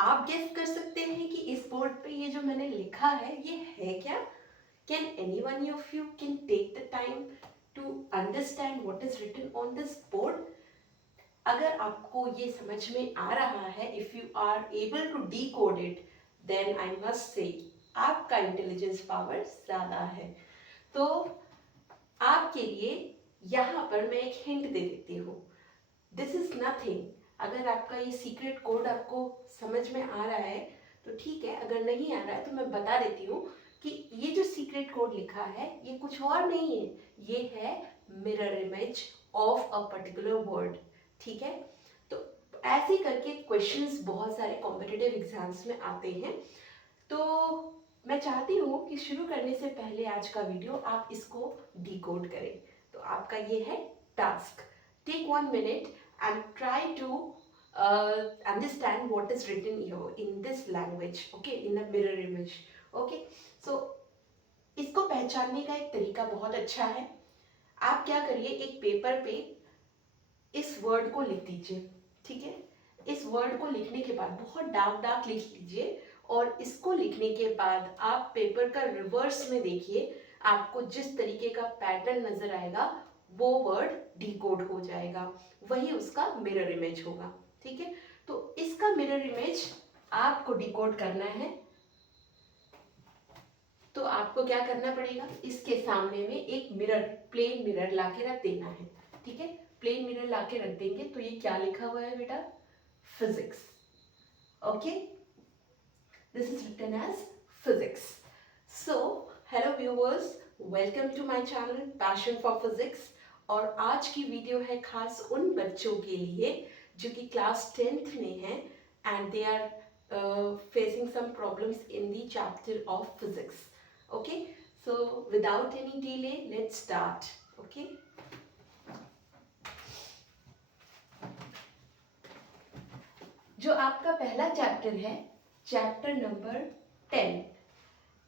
आप गेस कर सकते हैं कि इस बोर्ड पे ये जो मैंने लिखा है ये है क्या? Can any one of you can take the time to understand what is written on this board? अगर आपको ये समझ में आ रहा है, if you are able to decode it, then I must say आपका इंटेलिजेंस पावर ज़्यादा है। तो आपके लिए यहाँ पर मैं एक हिंट दे देती हूँ। This is nothing. अगर आपका ये सीक्रेट कोड आपको समझ में आ रहा है तो ठीक है, अगर नहीं आ रहा है तो मैं बता देती हूँ कि ये जो सीक्रेट कोड लिखा है ये कुछ और नहीं है, ये है mirror image of a particular word. ठीक है, तो ऐसे करके क्वेश्चंस बहुत सारे कॉम्पिटिटिव एग्जाम्स में आते हैं। तो मैं चाहती हूँ कि शुरू करने से पहले आज का वीडियो आप इसको डिकोड करें। तो आपका ये है task. Take 1 minute and try to understand what is written here in this language, okay, in the mirror image. Okay, so इसको पहचानने का एक तरीका बहुत अच्छा है। आप क्या करिए, एक पेपर पे इस वर्ड को लिख दीजिए। ठीक है, इस वर्ड को लिखने के बाद बहुत डार्क डार्क लिख लीजिए, और इसको लिखने के बाद आप पेपर का रिवर्स में देखिए, आपको जिस तरीके का पैटर्न नजर आएगा वो वर्ड डिकोड हो जाएगा, वही उसका मिरर इमेज होगा। ठीक है, तो इसका मिरर इमेज आपको डिकोड करना है। तो आपको क्या करना पड़ेगा, इसके सामने में एक मिरर, प्लेन मिरर लाके रख देना है। ठीक है, प्लेन मिरर लाके रख देंगे तो ये क्या लिखा हुआ है बेटा, physics. Okay, this is written as physics. So hello viewers, welcome to my channel passion for physics. और आज की वीडियो है खास उन बच्चों के लिए जो कि क्लास 10th में हैं and they are facing some problems in the chapter of physics. Okay, so without any delay, let's start. Okay, जो आपका पहला चैप्टर है, चैप्टर नंबर 10,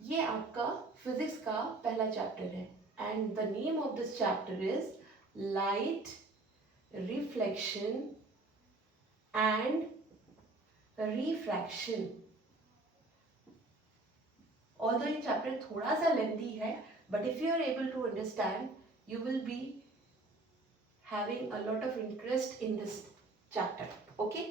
ये आपका फिजिक्स का पहला चैप्टर है and the name of this chapter is light, reflection and refraction. Although ये चैप्टर थोड़ा सा लेंथी है, but if you are able to understand, you will be having a lot of interest in this chapter. Okay,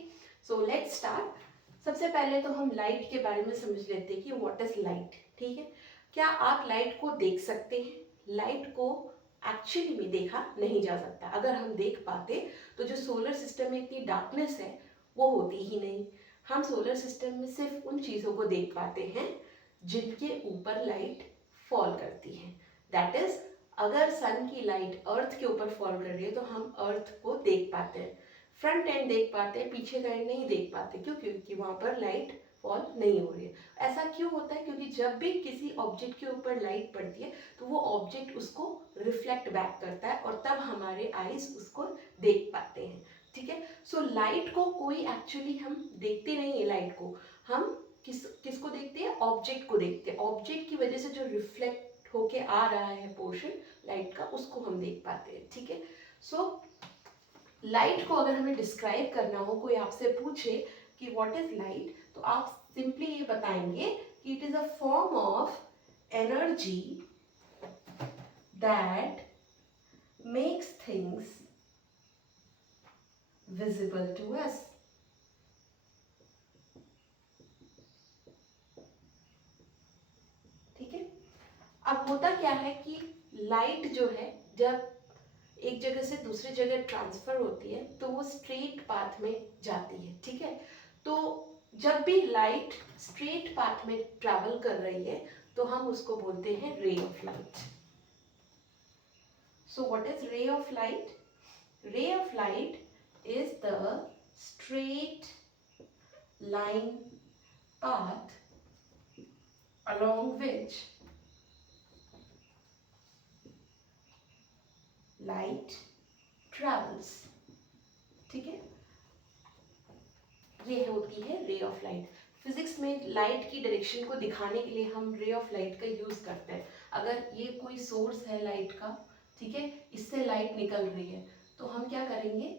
so let's start. सबसे पहले तो हम light के बारे में समझ लेते हैं कि what is light. ठीक है, क्या आप लाइट को देख सकते हैं? लाइट को एक्चुअली में देखा नहीं जा सकता। अगर हम देख पाते तो जो सोलर सिस्टम में इतनी डार्कनेस है वो होती ही नहीं। हम सोलर सिस्टम में सिर्फ उन चीज़ों को देख पाते हैं जिनके ऊपर लाइट फॉल करती है। दैट इज, अगर सन की लाइट अर्थ के ऊपर फॉल कर रही है तो हम अर्थ को देख पाते हैं, फ्रंट एंड देख पाते हैं, पीछे का एंड नहीं देख पाते। क्यों? क्योंकि वहां पर लाइट फॉल नहीं हो रही है। ऐसा क्यों होता है? क्योंकि जब भी किसी ऑब्जेक्ट के ऊपर लाइट पड़ती है तो वो ऑब्जेक्ट उसको रिफ्लेक्ट बैक करता है और तब हमारे आईज उसको देख पाते हैं। ठीक है, सो लाइट को कोई एक्चुअली हम देखते नहीं है, लाइट को हम किसको देखते हैं? ऑब्जेक्ट को देखते हैं। ऑब्जेक्ट की वजह से जो रिफ्लेक्ट होके आ रहा है पोर्शन लाइट का, उसको हम देख पाते हैं। ठीक है, सो लाइट को अगर हमें डिस्क्राइब करना हो, कोई आपसे पूछे कि व्हाट इज लाइट, तो आप सिंपली ये बताएंगे कि it is a form of energy that makes things visible to us. ठीक है, अब होता क्या है कि लाइट जो है जब एक जगह से दूसरी जगह ट्रांसफर होती है तो वो स्ट्रेट पाथ में जाती है। ठीक है, तो जब भी लाइट स्ट्रेट पाथ में ट्रैवल कर रही है तो हम उसको बोलते हैं रे of light. So what is रे ऑफ लाइट? रे of light is the straight line path along which light travels. ठीक है, ये होती है रे ऑफ लाइट। फिजिक्स में लाइट की डायरेक्शन को दिखाने के लिए हम रे ऑफ लाइट का यूज करते हैं। अगर ये कोई सोर्स है लाइट का, ठीक है, इससे लाइट निकल रही है तो हम क्या करेंगे,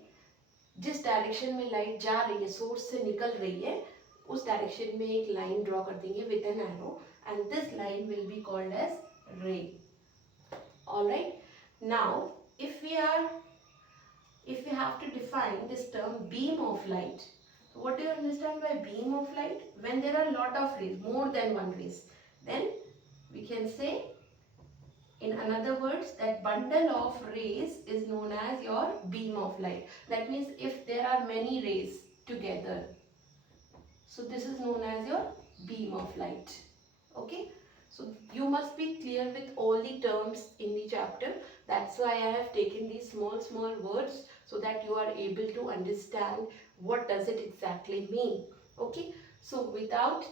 जिस डायरेक्शन में लाइट जा रही है, सोर्स से निकल रही है, उस डायरेक्शन में एक लाइन ड्रॉ कर देंगे with an arrow, and this line will be called as ray. Alright, now if we have to define this term beam of light, so what do you understand by beam of light? When there are a lot of rays, more than one rays, then we can say, in another words, that bundle of rays is known as your beam of light. That means if there are many rays together, so this is known as your beam of light. Okay, so you must be clear with all the terms in the chapter. That's why I have taken these small words, so that you are able to understand what does it exactly mean. Okay, so without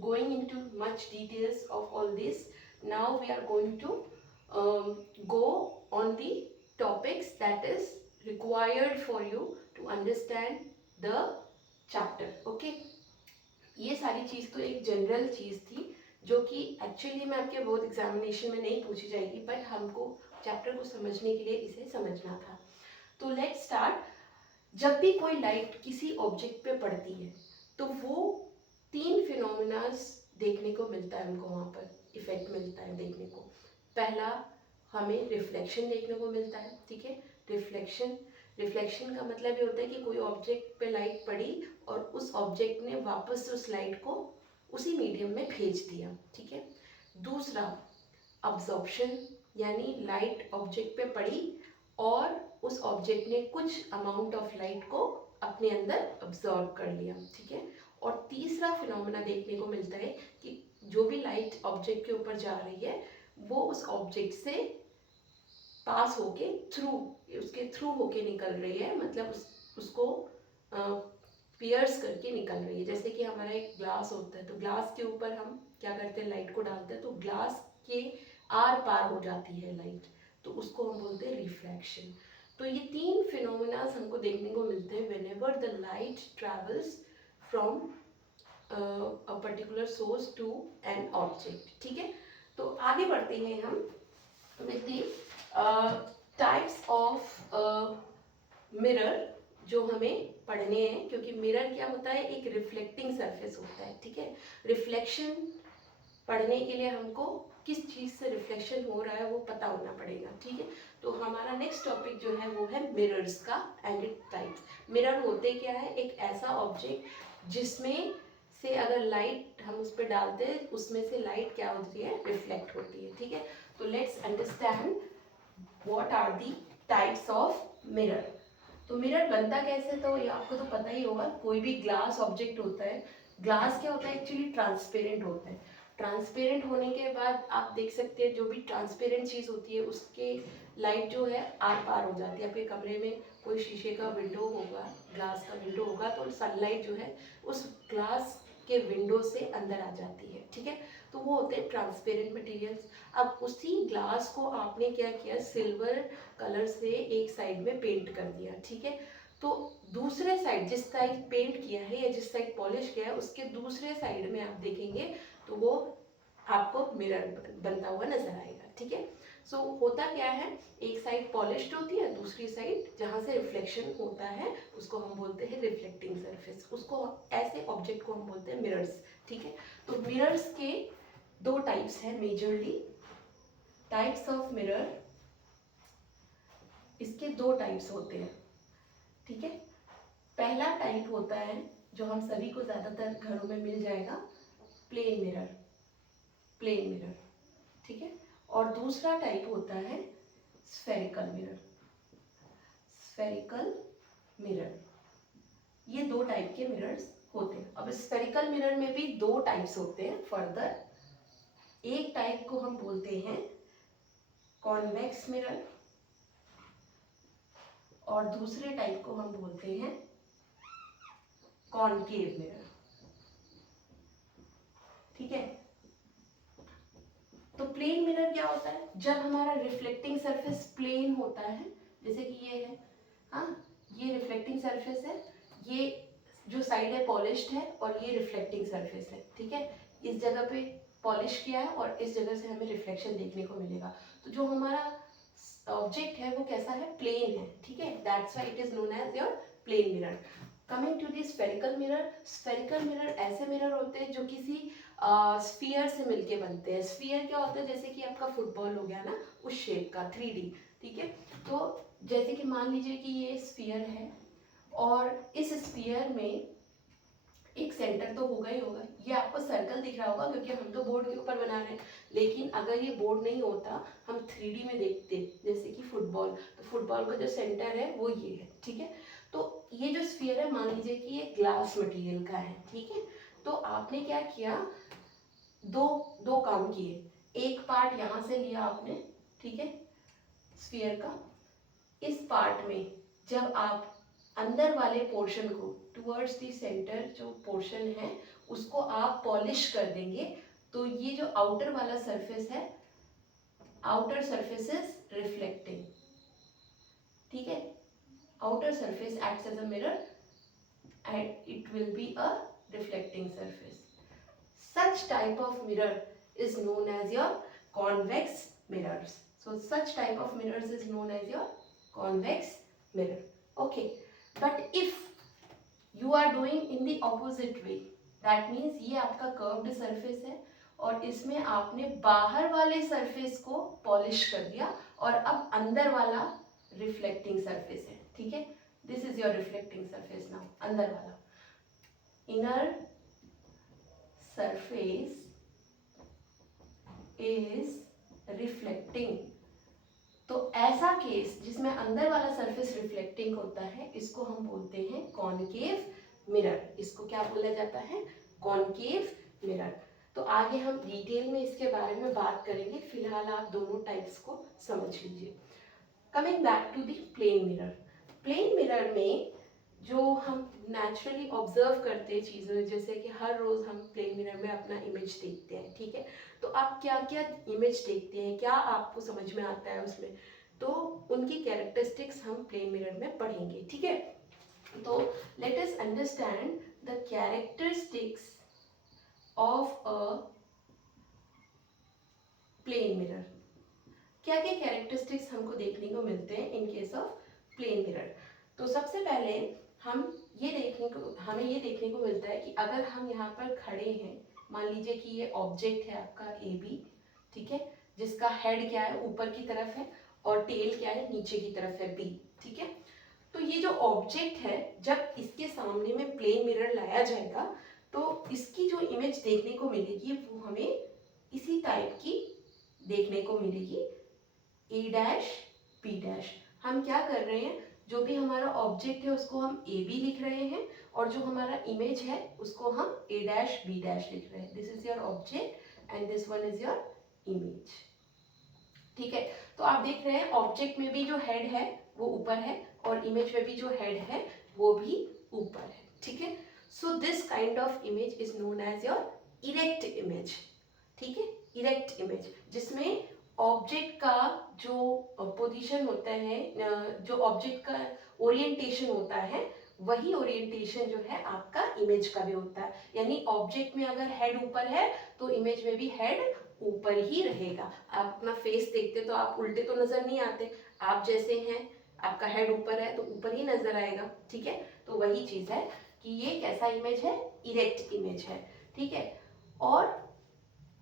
going into much details of all this, now we are going to go on the topics that is required for you to understand the chapter. Okay, ये सारी चीज़ तो एक general चीज़ थी जो कि actually में आपके board examination में नहीं पूछी जाएगी, बट हमको चैप्टर को समझने के लिए इसे समझना था. तो लेट्स स्टार्ट. जब भी कोई लाइट किसी ऑब्जेक्ट पे पड़ती है तो वो 3 फिनोमिनास देखने को मिलता है, हमको वहाँ पर इफेक्ट मिलता है देखने को. पहला हमें रिफ्लेक्शन देखने को मिलता है. ठीक है, रिफ्लेक्शन का मतलब ये होता है कि कोई ऑब्जेक्ट पे लाइट पड़ी और उस ऑब्जेक्ट ने वापस उस लाइट को उसी मीडियम में भेज दिया. ठीक है. दूसरा अब्जॉर्प्शन, यानी लाइट ऑब्जेक्ट पे पड़ी और उस ऑब्जेक्ट ने कुछ अमाउंट ऑफ लाइट को अपने अंदर अब्जॉर्ब कर लिया. ठीक है. और तीसरा फिनोमेना देखने को मिलता है कि जो भी लाइट ऑब्जेक्ट के ऊपर जा रही है वो उस ऑब्जेक्ट से पास होके उसके थ्रू होके निकल रही है, मतलब उसको पियर्स करके निकल रही है. जैसे कि हमारा एक ग्लास होता है, तो ग्लास के ऊपर हम क्या करते हैं, लाइट को डालते हैं, तो ग्लास के आर पार हो जाती है लाइट, तो उसको हम बोलते हैं रिफ्लेक्शन. तो ये 3 फिनोमेनास हमको देखने को मिलते हैं whenever the light travels from a particular source to an object. ठीक है. तो आगे बढ़ते हैं हम with the types of mirror जो हमें पढ़ने हैं, क्योंकि मिरर क्या होता है, एक रिफ्लेक्टिंग सरफेस होता है. ठीक है. रिफ्लेक्शन पढ़ने के लिए हमको किस चीज़ से रिफ्लेक्शन हो रहा है वो पता होना पड़ेगा. ठीक है. तो हमारा नेक्स्ट टॉपिक जो है वो है मिरर्स का एंड इट टाइप्स. मिरर होते क्या है, एक ऐसा ऑब्जेक्ट जिसमें से अगर लाइट हम उस पर डालते हैं, उसमें से लाइट क्या होती है, रिफ्लेक्ट होती है. ठीक है. तो let's understand what are the types of mirror. तो मिरर बनता कैसे, तो ये आपको तो पता ही होगा. कोई भी ग्लास ऑब्जेक्ट होता है, ग्लास क्या होता है, एक्चुअली ट्रांसपेरेंट होता है. ट्रांसपेरेंट होने के बाद आप देख सकते हैं जो भी ट्रांसपेरेंट चीज़ होती है उसके लाइट जो है आर पार हो जाती है. आपके कमरे में कोई शीशे का विंडो होगा, ग्लास का विंडो होगा, तो सनलाइट जो है उस ग्लास के विंडो से अंदर आ जाती है. ठीक है. तो वो होते हैं ट्रांसपेरेंट मटेरियल्स. अब उसी ग्लास को आपने क्या किया, सिल्वर कलर से एक साइड में पेंट कर दिया. ठीक है. तो दूसरे साइड जिस साइड पेंट किया है या जिस साइड पॉलिश किया है उसके दूसरे साइड में आप देखेंगे तो वो आपको मिरर बनता हुआ नजर आएगा. ठीक है. सो होता क्या है, एक साइड पॉलिश्ड होती है, दूसरी साइड जहाँ से रिफ्लेक्शन होता है उसको हम बोलते हैं रिफ्लेक्टिंग सरफेस. उसको ऐसे ऑब्जेक्ट को हम बोलते हैं मिरर्स. ठीक है. तो मिरर्स के 2 टाइप्स हैं मेजरली. टाइप्स ऑफ मिरर, इसके 2 टाइप्स होते हैं. ठीक है. पहला टाइप होता है जो हम सभी को ज़्यादातर घरों में मिल जाएगा, प्लेन मिरर. ठीक है. और दूसरा टाइप होता है स्फेरिकल मिरर. ये 2 टाइप के मिरर्स होते हैं. अब स्फेरिकल मिरर में भी 2 टाइप्स होते हैं फर्दर. एक टाइप को हम बोलते हैं कॉन्वेक्स मिरर और दूसरे टाइप को हम बोलते हैं कॉनकेव मिरर. ठीक है. तो प्लेन मिरर क्या होता है, जब हमारा रिफ्लेक्टिंग सरफेस प्लेन होता है, जैसे कि ये है, हाँ, ये रिफ्लेक्टिंग सरफेस है, ये जो साइड है पॉलिश्ड है और ये रिफ्लेक्टिंग सरफेस है. ठीक है. इस जगह पे पॉलिश किया है और इस जगह से हमें रिफ्लेक्शन देखने को मिलेगा. तो जो हमारा ऑब्जेक्ट है वो कैसा है, प्लेन है. ठीक है. That's why it is known as your plane mirror. Coming to the spherical mirror ऐसे मिरर होते हैं जो किसी स्फीयर से मिलके बनते हैं। स्फीयर क्या होता है, जैसे कि आपका फुटबॉल हो गया ना, उस शेप का 3D, ठीक है। तो जैसे कि मान लीजिए कि ये स्फीयर है और इस स्फीयर में एक सेंटर तो होगा ही होगा। ये आपको सर्कल दिख रहा होगा क्योंकि हम तो बोर्ड के ऊपर बना रहे हैं, लेकिन अगर ये बोर्ड नहीं होता, हम 3D में देखते जैसे कि फुटबॉल, तो फुटबॉल का जो सेंटर है वो ये है, ठीक है। तो ये जो स्फीयर है, मान लीजिए कि ये ग्लास मटेरियल का है, ठीक है। तो आपने क्या किया, दो काम किए। एक पार्ट यहाँ से लिया आपने, ठीक है, स्फीयर का। इस पार्ट में जब आप अंदर वाले पोर्शन को टुवर्ड्स द सेंटर जो पोर्शन है उसको आप पॉलिश कर देंगे, तो ये जो आउटर वाला सरफेस है, आउटर सरफेस इज रिफ्लेक्टिंग, ठीक है। Outer surface acts as a mirror and it will be a reflecting surface. Such type of mirror is known as your convex mirrors. So such type of mirrors is known as your convex mirror. Okay, but if you are doing in the opposite way, that means ये आपका curved surface है और इसमें आपने बाहर वाले surface को polish कर दिया और अब अंदर वाला reflecting surface है, ठीक है। This is your reflecting surface now, अंदर वाला inner surface is reflecting। तो ऐसा केस जिसमें अंदर वाला सरफेस रिफ्लेक्टिंग होता है, इसको हम बोलते हैं कॉनकेव मिरर। इसको क्या बोला जाता है, कॉनकेव मिरर। तो आगे हम डिटेल में इसके बारे में बात करेंगे, फिलहाल आप दोनों टाइप्स को समझ लीजिए। Coming back to the plane mirror. Plane mirror में जो हम नेचुरली ऑब्जर्व करते हैं चीज़ें, जैसे कि हर रोज़ हम प्लेन मिरर में अपना इमेज देखते हैं, ठीक है। तो आप क्या क्या इमेज देखते हैं, क्या आपको समझ में आता है उसमें, तो उनकी कैरेक्टरिस्टिक्स हम प्लेन मिरर में पढ़ेंगे, ठीक है। तो let us understand the characteristics of a plane mirror. क्या क्या कैरेक्टरिस्टिक्स हमको देखने को मिलते हैं in case of plane mirror. तो सबसे पहले हमें ये देखने को मिलता है कि अगर हम यहाँ पर खड़े हैं, मान लीजिए कि ये ऑब्जेक्ट है आपका ए बी, ठीक है, जिसका हेड क्या है, ऊपर की तरफ है, और टेल क्या है, नीचे की तरफ है, बी, ठीक है। तो ये जो ऑब्जेक्ट है, जब इसके सामने में प्लेन मिरर लाया जाएगा तो इसकी जो इमेज देखने को मिलेगी वो हमें इसी टाइप की देखने को मिलेगी, ए डैश बी डैश। हम क्या कर रहे हैं, जो भी हमारा ऑब्जेक्ट है उसको हम ए बी लिख रहे हैं, और जो हमारा इमेज है उसको हम ए डैश बी डैश लिख रहे हैं। This is your object and this one is your image, ठीक है। तो आप देख रहे हैं ऑब्जेक्ट में भी जो हेड है वो ऊपर है और इमेज में भी जो हेड है वो भी ऊपर है, ठीक है। So this kind of image is known as your erect image, ठीक है, इरेक्ट इमेज, जिसमें ऑब्जेक्ट का जो पोजीशन होता है, जो ऑब्जेक्ट का ओरिएंटेशन होता है, वही ओरिएंटेशन जो है आपका इमेज का भी होता है। यानी ऑब्जेक्ट में अगर हेड ऊपर है तो इमेज में भी हेड ऊपर ही रहेगा। आप अपना फेस देखते तो आप उल्टे तो नजर नहीं आते, आप जैसे हैं, आपका हेड ऊपर है तो ऊपर ही नजर आएगा, ठीक है। तो वही चीज है कि ये कैसा इमेज है, इरेक्ट इमेज है, ठीक है। और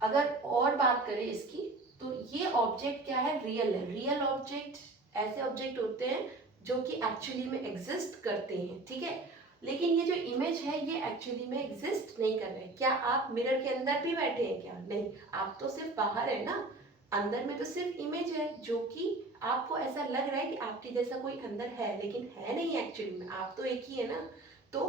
अगर और बात करें इसकी, तो ये ऑब्जेक्ट क्या है, रियल है। रियल ऑब्जेक्ट ऐसे ऑब्जेक्ट होते हैं जो कि एक्चुअली में एग्जिस्ट करते हैं, ठीक है। लेकिन ये जो इमेज है ये एक्चुअली में एग्जिस्ट नहीं कर रहे। क्या आप मिरर के अंदर भी बैठे हैं क्या, नहीं, आप तो सिर्फ बाहर है ना, अंदर में तो सिर्फ इमेज है, जो कि आपको ऐसा लग रहा है कि आपके जैसा कोई अंदर है, लेकिन है नहीं एक्चुअली में, आप तो एक ही है ना। तो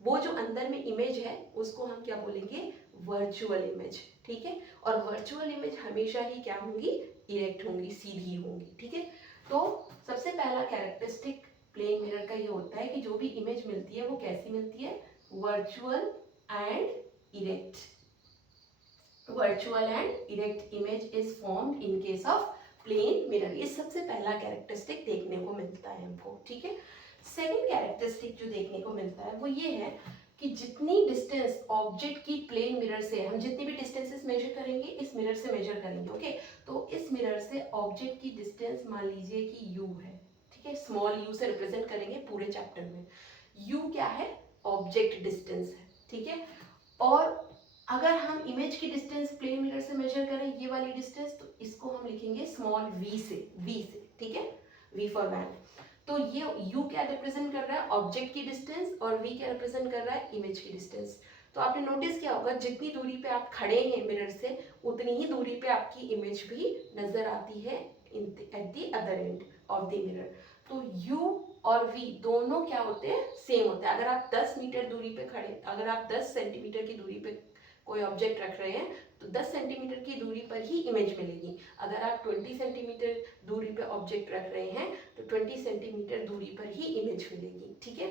वो जो अंदर में इमेज है उसको हम क्या बोलेंगे, वर्चुअल इमेज, ठीक है। और वर्चुअल इमेज हमेशा ही क्या होंगी, इरेक्ट होंगी, सीधी होंगी, ठीक है। तो सबसे पहला कैरेक्टरिस्टिक प्लेन मिरर का ये होता है कि जो भी इमेज मिलती है वो कैसी मिलती है, virtual and erect. Virtual and erect image is formed in case of plane mirror. ये सबसे पहला कैरेक्टरिस्टिक देखने को मिलता है हमको, ठीक है। सेकेंड कैरेक्टरिस्टिक जो देखने को मिलता है वो ये है कि जितनी डिस्टेंस ऑब्जेक्ट की प्लेन मिरर से, हम जितनी भी डिस्टेंसेस मेजर करेंगे इस मिरर से मेजर करेंगे, ओके। तो इस मिरर से ऑब्जेक्ट की डिस्टेंस मान लीजिए कि u है, ठीक है, स्मॉल u से रिप्रेजेंट करेंगे पूरे चैप्टर में। यू क्या है, ऑब्जेक्ट डिस्टेंस है, ठीक है। और अगर हम इमेज की डिस्टेंस प्लेन मिरर से मेजर करें, ये वाली डिस्टेंस, तो इसको हम लिखेंगे स्मॉल v से, ठीक है, v फॉर वैन। तो ये u क्या रिप्रेजेंट कर रहा है, ऑब्जेक्ट की डिस्टेंस, और v क्या रिप्रेजेंट कर रहा है, इमेज की डिस्टेंस। तो आपने नोटिस किया होगा जितनी दूरी पे आप खड़े हैं मिरर से, उतनी ही दूरी पे आपकी इमेज भी नजर आती है at the other end of the mirror. तो u और v दोनों क्या होते हैं, सेम होते हैं। अगर आप 10 मीटर दूरी पे खड़े, अगर आप 10 सेंटीमीटर की दूरी पे कोई ऑब्जेक्ट रख रहे हैं, तो 10 सेंटीमीटर की दूरी पर ही इमेज मिलेगी। अगर आप 20 सेंटीमीटर दूरी पे ऑब्जेक्ट रख रहे हैं, तो 20 सेंटीमीटर दूरी पर ही इमेज मिलेगी, ठीक है।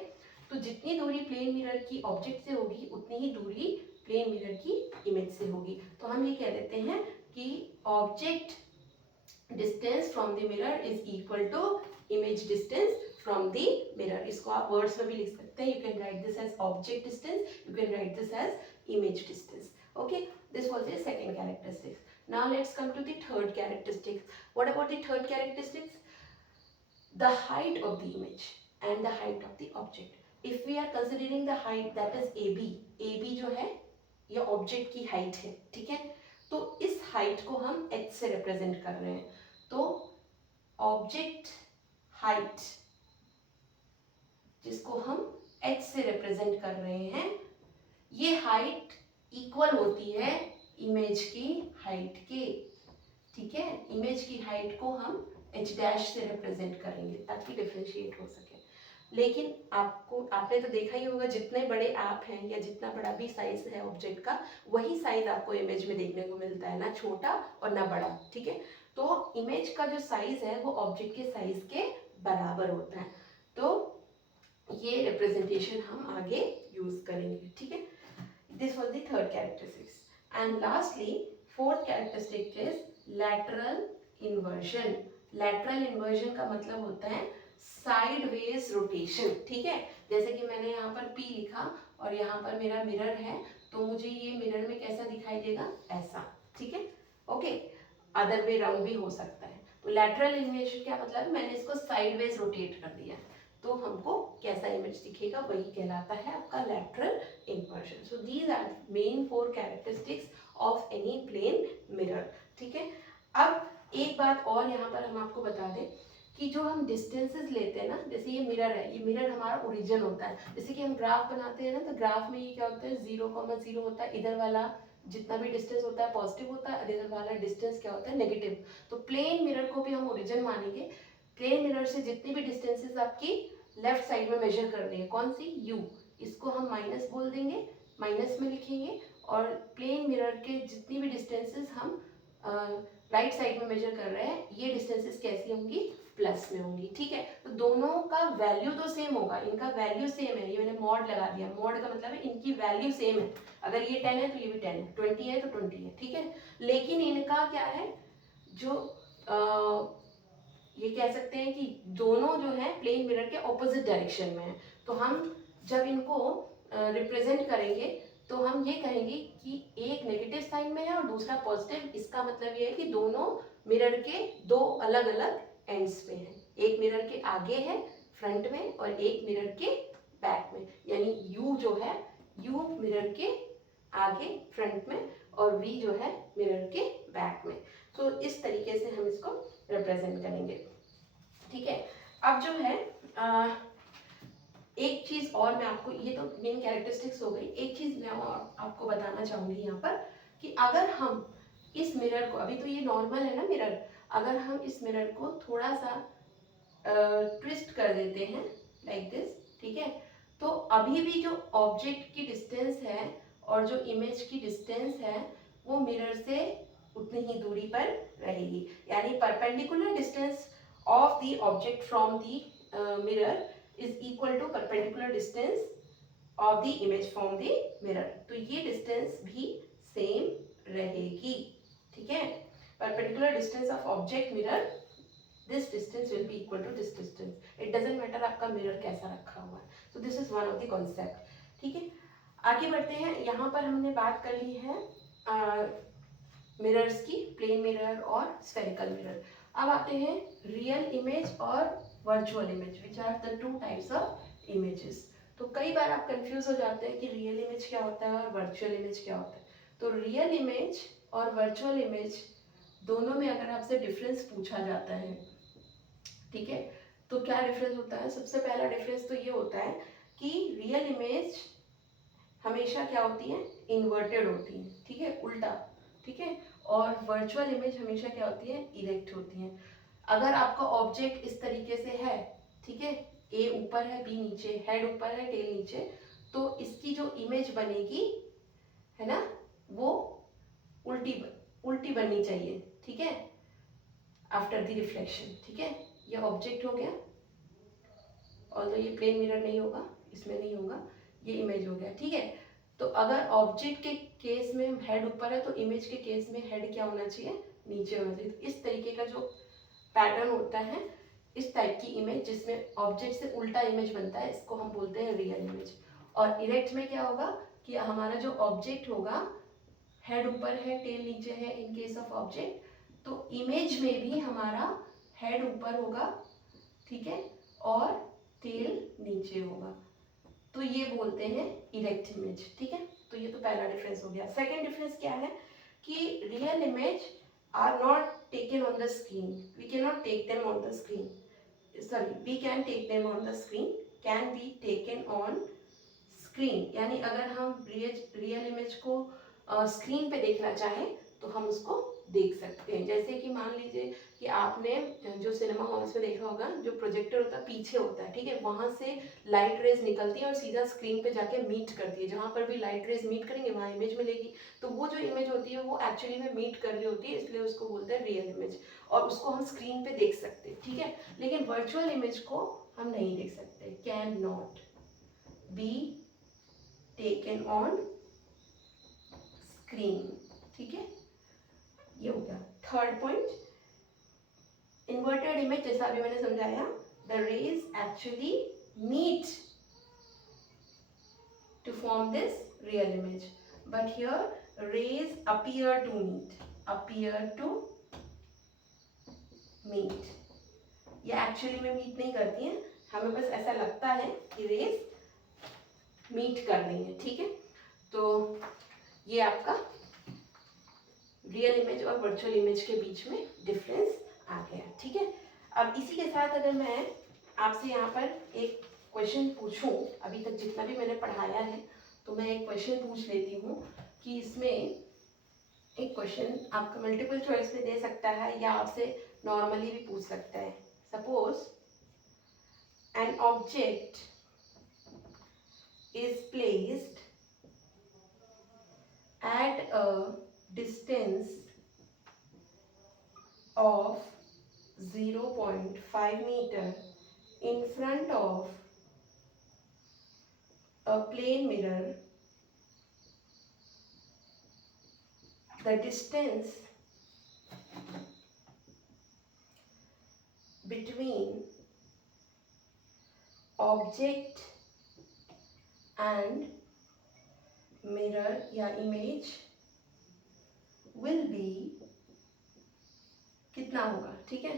तो जितनी दूरी प्लेन मिरर की ऑब्जेक्ट से होगी, उतनी ही दूरी प्लेन मिरर की इमेज से होगी। तो हम ये कह देते हैं कि object distance from the mirror is equal to image distance from the mirror. इसको आप वर्ड्स में भी लिख सकते हैं। You can write this as object distance, you can write this as image distance. Okay, this was the second characteristics. Now let's come to the third characteristics. What about the third characteristics? The height of the image and the height of the object. If we are considering the height, that is AB जो है ये object की height है, ठीक है। तो इस height को हम h से रिप्रेजेंट कर रहे हैं। तो ऑब्जेक्ट हाइट जिसको हम h से रिप्रेजेंट कर रहे हैं, ये हाइट इक्वल होती है इमेज की हाइट के, ठीक है। इमेज की हाइट को हम h डैश से रिप्रेजेंट करेंगे ताकि डिफरेंशिएट हो सके। लेकिन आपने तो देखा ही होगा, जितने बड़े आप हैं या जितना बड़ा भी साइज है ऑब्जेक्ट का, वही साइज आपको इमेज में देखने को मिलता है, ना छोटा और ना बड़ा, ठीक है। तो इमेज का जो साइज है वो ऑब्जेक्ट के साइज के बराबर होता है। तो ये रिप्रेजेंटेशन हम आगे यूज करेंगे, ठीक है। This was the third characteristics. And lastly, fourth characteristic is lateral inversion. Lateral inversion का मतलब होता है sideways rotation, ठीक है। जैसे कि मैंने यहाँ पर P लिखा और यहाँ पर मेरा मिरर है, तो मुझे ये मिरर में कैसा दिखाई देगा, ऐसा, ठीक है। ओके, अदर वे राउंड भी हो सकता है। तो lateral inversion क्या मतलब है, मैंने इसको sideways rotate कर दिया, तो हमको कैसा इमेज दिखेगा, वही कहलाता है आपका lateral inversion. So these are main 4 characteristics of any plane mirror, ठीक है। अब एक बात और यहाँ पर हम आपको बता दें कि जो हम डिस्टेंसेस लेते हैं ना, जैसे ये मिरर है, ये मिरर हमारा ओरिजिन होता है। जैसे कि हम ग्राफ बनाते हैं ना, तो ग्राफ में ये क्या होता है, 0,0 होता है। इधर वाला जितना भी डिस्टेंस होता है पॉजिटिव होता है, इधर वाला डिस्टेंस क्या होता है, नेगेटिव। तो प्लेन मिरर को भी हम ओरिजिन मानेंगे। प्लेन मिरर से जितनी भी डिस्टेंसेस आपकी लेफ्ट साइड में मेजर कर रही है, कौन सी, u, इसको हम माइनस बोल देंगे, माइनस में लिखेंगे। और प्लेन मिरर के जितनी भी डिस्टेंसेस हम राइट साइड में मेजर कर रहे हैं, ये डिस्टेंसेस कैसी होंगी, प्लस में होंगी, ठीक है। तो दोनों का वैल्यू तो सेम होगा, इनका वैल्यू सेम है। ये मैंने मॉड लगा दिया, मॉड का मतलब है इनकी वैल्यू सेम है। अगर ये 10 है तो ये भी 10 है, 20 है तो 20 है, ठीक है। लेकिन इनका क्या है, जो ये कह सकते हैं कि दोनों जो है प्लेन मिरर के ऑपोजिट डायरेक्शन में है। तो हम जब इनको रिप्रेजेंट करेंगे, तो हम ये कहेंगे कि एक नेगेटिव साइन में है और दूसरा पॉजिटिव। इसका मतलब ये है कि दोनों मिरर के दो अलग अलग एंड्स पे हैं। एक मिरर के आगे है फ्रंट में, और एक मिरर के बैक में। यानी यू जो है, यू मिरर के आगे फ्रंट में, और वी जो है मिरर के बैक में। तो इस तरीके से हम इसको रिप्रेजेंट करेंगे, ठीक है। अब जो है एक चीज और मैं आपको, ये तो मेन कैरेक्टरिस्टिक्स हो गई, एक चीज मैं और आपको बताना चाहूंगी यहाँ पर कि अगर हम इस मिरर को, अभी तो ये नॉर्मल है ना मिरर, अगर हम इस मिरर को थोड़ा सा ट्विस्ट कर देते हैं लाइक दिस, ठीक है, तो अभी भी जो ऑब्जेक्ट की डिस्टेंस है और जो इमेज की डिस्टेंस है, वो मिरर से उतनी ही दूरी पर रहेगी। यानी perpendicular distance of the object from the mirror is equal to perpendicular distance of the image from the mirror. तो ये डिस्टेंस भी सेम रहेगी, ठीक है। perpendicular distance of object mirror, this distance will be equal to this distance. It doesn't matter आपका mirror कैसा रखा हुआ है। So this is one of the concept, ठीक है। आगे बढ़ते हैं। यहाँ पर हमने बात कर ली है मिरर्स की, प्लेन मिरर और स्फेरिकल मिरर। अब आते हैं रियल इमेज और virtual image, which are the two types of images. तो कई बार आप कंफ्यूज हो जाते हैं कि रियल इमेज क्या होता है और वर्चुअल इमेज क्या होता है। तो रियल इमेज और वर्चुअल इमेज दोनों में अगर आपसे डिफरेंस पूछा जाता है, ठीक है, तो क्या डिफरेंस होता है? सबसे पहला डिफरेंस तो ये होता है कि रियल इमेज हमेशा क्या होती है? इन्वर्टेड होती है, ठीक है, उल्टा, ठीक है। और वर्चुअल इमेज हमेशा क्या होती है? इरेक्ट होती है। अगर आपका ऑब्जेक्ट इस तरीके से है, ठीक है, ए ऊपर है, बी नीचे, हेड ऊपर है, टेल नीचे, तो इसकी जो इमेज बनेगी, है ना, वो उल्टी बननी चाहिए, ठीक है, आफ्टर द रिफ्लेक्शन, ठीक है। ये ऑब्जेक्ट हो गया, और तो ये प्लेन मिरर नहीं होगा, इसमें नहीं होगा, ये इमेज हो गया, ठीक है। तो अगर ऑब्जेक्ट के केस में हेड ऊपर है तो इमेज के केस में हेड क्या होना चाहिए? नीचे होना चाहिए। तो इस तरीके का जो पैटर्न होता है, इस टाइप की इमेज जिसमें ऑब्जेक्ट से उल्टा इमेज बनता है, इसको हम बोलते हैं रियल इमेज। और इरेक्ट में क्या होगा कि हमारा जो ऑब्जेक्ट होगा, हेड ऊपर है, टेल नीचे है इन केस ऑफ ऑब्जेक्ट, तो इमेज में भी हमारा हेड ऊपर होगा, ठीक है, और टेल नीचे होगा, तो ये बोलते हैं इरेक्ट इमेज, ठीक है। तो ये तो पहला डिफरेंस हो गया। सेकंड डिफरेंस क्या है कि real image are not taken on the screen. We cannot take them on the screen. Sorry, we can take them on the screen. Can be taken on screen. यानी अगर हम real image को screen पे देखना चाहें तो हम उसको देख सकते हैं। जैसे कि मान लीजिए कि आपने जो सिनेमा हॉल्स में देखा होगा, जो प्रोजेक्टर होता है पीछे होता है, ठीक है, वहाँ से लाइट रेज निकलती है और सीधा स्क्रीन पे जाके मीट करती है। जहाँ पर भी लाइट रेज मीट करेंगे वहाँ इमेज मिलेगी। तो वो जो इमेज होती है वो एक्चुअली में मीट कर रही होती है, इसलिए उसको बोलते हैं रियल इमेज, और उसको हम स्क्रीन पे देख सकते हैं, ठीक है। लेकिन वर्चुअल इमेज को हम नहीं देख सकते, can not be taken on screen, ठीक है। ये हो गया थर्ड पॉइंट। इन्वर्टेड इमेज, जैसा अभी मैंने समझाया, the rays actually meet to form this real image, but here rays appear to meet. ये एक्चुअली में मीट नहीं करती हैं, हमें बस ऐसा लगता है कि रेज मीट कर रही हैं, ठीक है। तो ये आपका रियल इमेज और वर्चुअल इमेज के बीच में डिफरेंस आ गया, ठीक है। अब इसी के साथ अगर मैं आपसे यहाँ पर एक क्वेश्चन पूछूं, अभी तक जितना भी मैंने पढ़ाया है, तो मैं एक क्वेश्चन पूछ लेती हूँ कि इसमें एक क्वेश्चन आपका मल्टीपल चॉइस में दे सकता है या आपसे नॉर्मली भी पूछ सकता है। Suppose an object is placed at a distance of 0.5 meter in front of a plane mirror. The distance between object and mirror या image will be कितना होगा, ठीक है,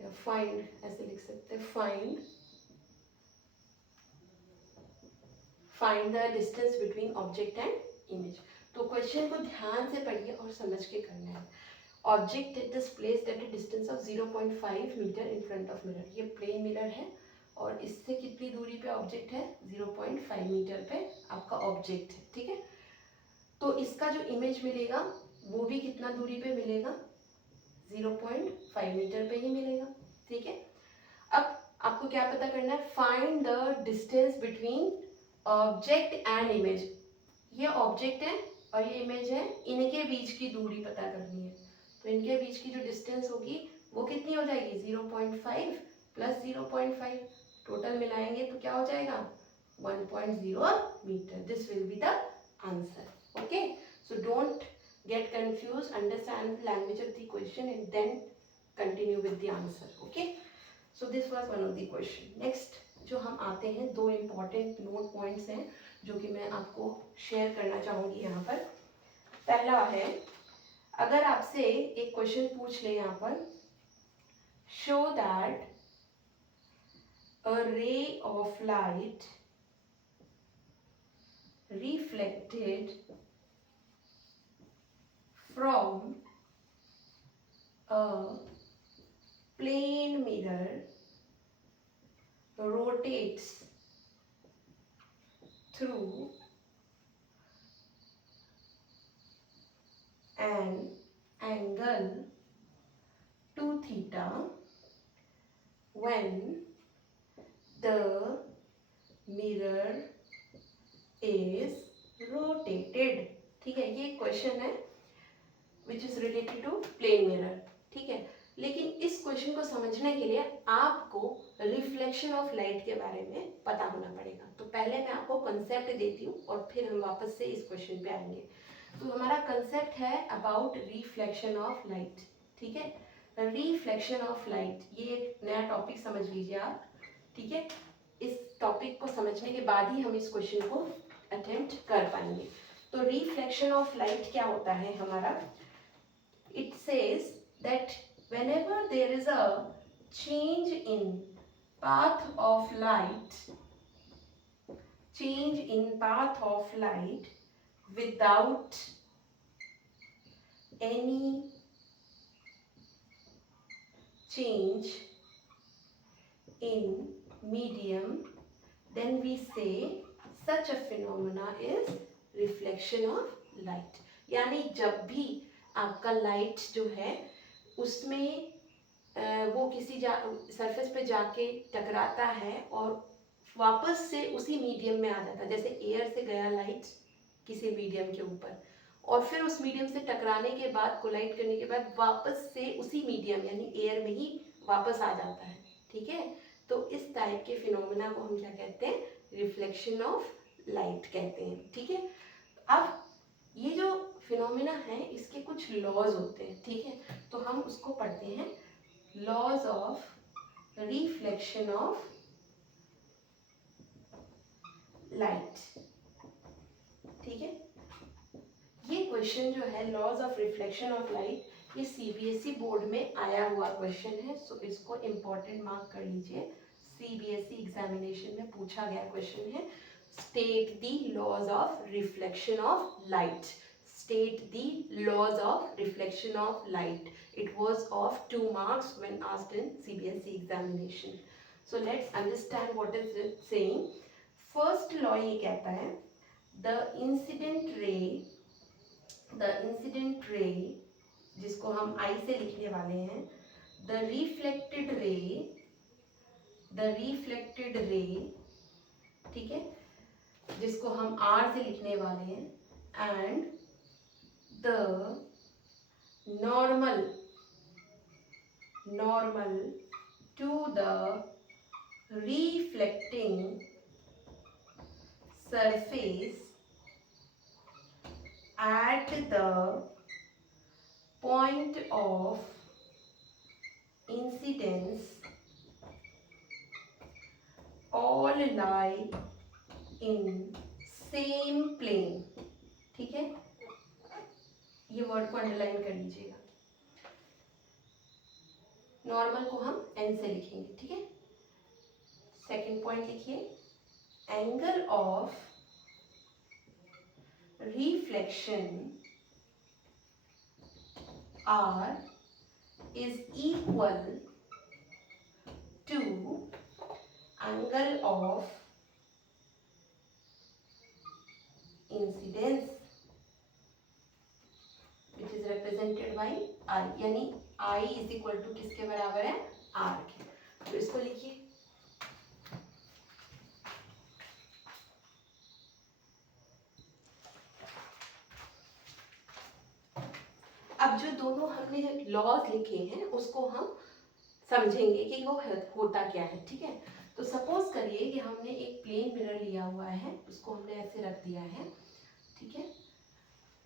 या फाइंड ऐसे लिख सकते हैं, find the distance between object and image. तो क्वेश्चन को ध्यान से पढ़िए और समझ के करना है। Object is placed at a distance of 0.5 metre in front of mirror. ये प्लेन मिरर है और इससे कितनी दूरी पे ऑब्जेक्ट है? 0.5 मीटर पे आपका ऑब्जेक्ट है, ठीक है। तो इसका जो इमेज मिलेगा वो भी कितना दूरी पे मिलेगा? 0.5 मीटर पे ही मिलेगा, ठीक है। अब आपको क्या पता करना है? Find the distance between object and image. ये ऑब्जेक्ट है और ये इमेज है, इनके बीच की दूरी पता करनी है। तो इनके बीच की जो डिस्टेंस होगी वो कितनी हो जाएगी? 0.5 प्लस 0.5, टोटल मिलाएंगे तो क्या हो जाएगा? 1.0 metre. This will be the answer, okay. So don't get confused, understand the language of the question and then continue with the answer, okay. So this was one of the question. Next जो हम आते हैं, दो important note points हैं जो कि मैं आपको शेयर करना चाहूँगी यहाँ पर। पहला है, अगर आपसे एक क्वेश्चन पूछ ले यहाँ पर, show that a ray of light reflected from a plane mirror rotates through an angle 2 theta when the mirror is rotated. ठीक है, ये क्वेश्चन है which is related to plane mirror. ठीक है, लेकिन इस क्वेश्चन को समझने के लिए आपको रिफ्लेक्शन ऑफ लाइट के बारे में पता होना पड़ेगा. तो पहले मैं आपको कंसेप्ट देती हूँ और फिर हम वापस से इस क्वेश्चन पे आएंगे. तो हमारा कंसेप्ट है अबाउट रिफ्लेक्शन ऑफ लाइट. ठीक है, रिफ्लेक्शन ऑफ लाइट ये एक नया टॉपिक समझ लीजिए आप. ठीक है, इस टॉपिक को समझने के बाद ही हम इस क्वेश्चन को अटेम्प्ट कर पाएंगे. तो रिफ्लेक्शन ऑफ लाइट क्या होता है हमारा. It says that whenever there is a change in path of light without any change in medium, then we say such a phenomena is reflection of light. यानी जब भी आपका लाइट जो है उसमें वो किसी सरफेस पे जाके टकराता है और वापस से उसी मीडियम में आ जाता है. जैसे एयर से गया लाइट किसी मीडियम के ऊपर और फिर उस मीडियम से टकराने के बाद कोलाइड करने के बाद वापस से उसी मीडियम यानी एयर में ही वापस आ जाता है. ठीक है, तो इस टाइप के फिनोमेना को हम क्या कहते हैं, रिफ्लेक्शन ऑफ लाइट कहते हैं. ठीक है, अब ये जो फिनोमेना है इसके कुछ लॉज होते हैं. ठीक है, तो हम उसको पढ़ते हैं. Laws of reflection of light. ठीक है, ये क्वेश्चन जो है laws of reflection of light ये सीबीएसई बोर्ड में आया हुआ क्वेश्चन है. सो इसको इम्पोर्टेंट मार्क कर लीजिए. सीबीएसई एग्जामिनेशन में पूछा गया क्वेश्चन है. State the laws of reflection of light. State the laws of reflection of light. It was of 2 marks when asked in CBSE examination. So let's understand what is it saying. First law ये कहता है the incident ray जिसको हम I से लिखने वाले हैं, the reflected ray, ठीक है, जिसको हम R से लिखने वाले हैं, and the normal to the reflecting surface at the point of incidence all lie in same plane. ठीक है, ये वर्ड को अंडरलाइन कर लीजिएगा. नॉर्मल को हम एन से लिखेंगे. ठीक है, सेकंड पॉइंट लिखिए. Angle of reflection R is equal to angle of incidence which is represented by I. यानी I is equal to किसके बराबर है, R के. तो इसको लिखिए. अब जो दोनों हमने लॉज लिखे हैं उसको हम समझेंगे कि वो होता क्या है. ठीक है, तो सपोज करिए कि हमने एक प्लेन मिरर लिया हुआ है, उसको हमने ऐसे रख दिया है. ठीक है,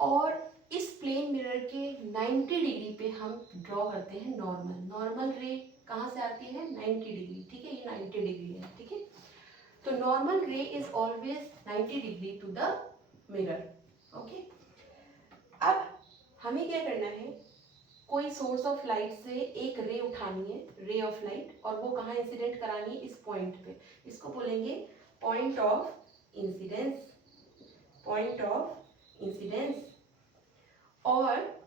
और इस प्लेन मिरर के 90 डिग्री पे हम ड्रॉ करते हैं नॉर्मल रे कहाँ से आती है, 90 डिग्री. ठीक है, ये 90 डिग्री है. ठीक है, तो normal ray is always 90 degree to the mirror. Okay, अब हमें क्या करना है, कोई सोर्स ऑफ लाइट से एक रे उठानी है, रे ऑफ लाइट, और वो कहाँ इंसिडेंट करानी है, इस पॉइंट पे। इसको बोलेंगे point of incidence, point of incidence. और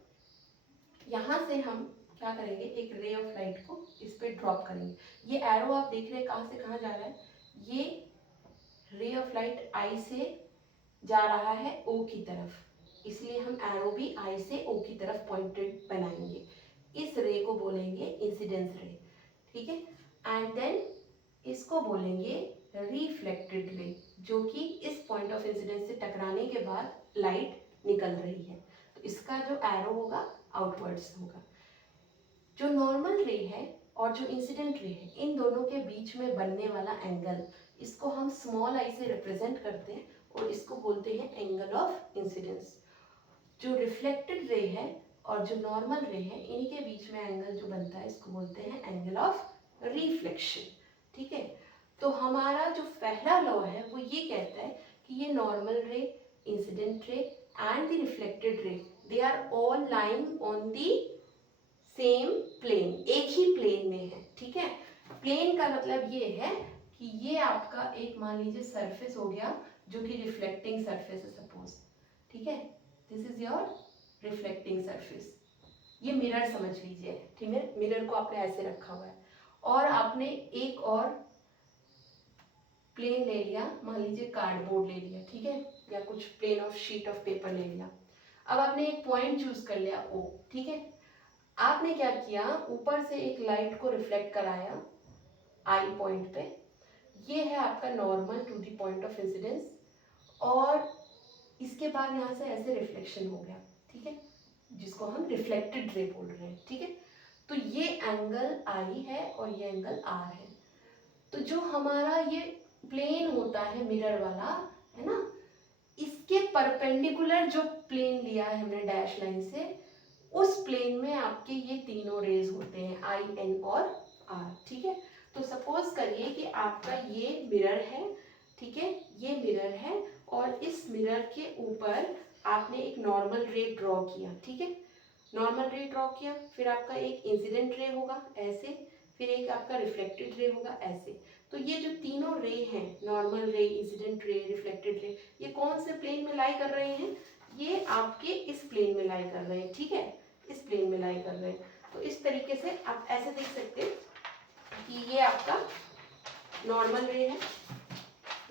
यहाँ से हम क्या करेंगे, एक रे ऑफ लाइट को इस पे ड्रॉप करेंगे। ये एरो आप देख रहे हैं कहाँ से कहाँ जा रहा है, ये रे ऑफ लाइट आई से जा रहा है ओ की तरफ, इसलिए हम एरो भी आई से ओ की तरफ पॉइंटेड बनाएंगे। इस रे को बोलेंगे इंसिडेंस रे, ठीक है। एंड देन इसको बोलेंगे रिफ्लेक्टेड रे, जो कि इस पॉइंट ऑफ इंसिडेंस से टकराने के बाद लाइट निकल रही है, तो इसका जो एरो होगा आउटवर्ड्स होगा। जो नॉर्मल रे है और जो इंसिडेंट रे है, इन दोनों के बीच में बनने वाला एंगल, इसको हम स्मॉल आई से रिप्रेजेंट करते हैं और इसको बोलते हैं एंगल ऑफ इंसिडेंस। जो रिफ्लेक्टेड रे है और जो नॉर्मल रे है, इनके बीच में एंगल जो बनता है, इसको बोलते हैं एंगल ऑफ रिफ्लेक्शन, ठीक है। तो हमारा जो पहला लॉ है वो ये कहता है कि ये नॉर्मल रे, incident ray and the reflected ray, they are all lying on the same plane, एक ही प्लेन में है, ठीक है। प्लेन का मतलब ये है कि ये आपका एक मान लीजिए सरफेस हो गया जो कि रिफ्लेक्टिंग सरफेस है सपोज, ठीक है। This is your reflecting surface, ये मिरर समझ लीजिए, ठीक है। मिरर को आपने ऐसे रखा हुआ है और आपने एक और प्लेन ले लिया, मान लीजिए कार्डबोर्ड ले लिया, ठीक है, या कुछ plane of sheet of paper ले लिया। अब आपने एक पॉइंट चूज कर लिया ओ, ठीक है। आपने क्या किया, ऊपर से एक लाइट को रिफ्लेक्ट कराया आई पॉइंट पे, ये है आपका normal to the point of incidence, और इसके बाद यहाँ से ऐसे रिफ्लेक्शन हो गया, ठीक है, जिसको हम रिफ्लेक्टेड रे बोल रहे हैं, ठीक है। तो ये एंगल आई है और ये एंगल आर है। तो जो हमारा ये प्लेन होता है मिरर वाला, है ना, इसके परपेंडिकुलर जो प्लेन लिया है हमने डैश लाइन से, उस प्लेन में आपके ये तीनों रेज होते हैं, आई, एन और आर, ठीक है। तो सपोज करिए कि आपका ये मिरर है, ठीक है, ये मिरर है, और इस मिरर के ऊपर आपने एक नॉर्मल रे ड्रॉ किया, ठीक है। नॉर्मल रे ड्रॉ किया, फिर आपका एक इंसिडेंट रे होगा ऐसे, फिर एक आपका रिफ्लेक्टेड रे होगा ऐसे। तो ये जो तीनों रे हैं, नॉर्मल रे, इंसिडेंट रे, रिफ्लेक्टेड रे, ये कौन से प्लेन में लाई कर रहे हैं, ये आपके इस प्लेन में लाई कर रहे हैं, ठीक है, इस प्लेन में लाई कर रहे हैं। तो इस तरीके से आप ऐसे देख सकते हैं कि ये आपका नॉर्मल रे है,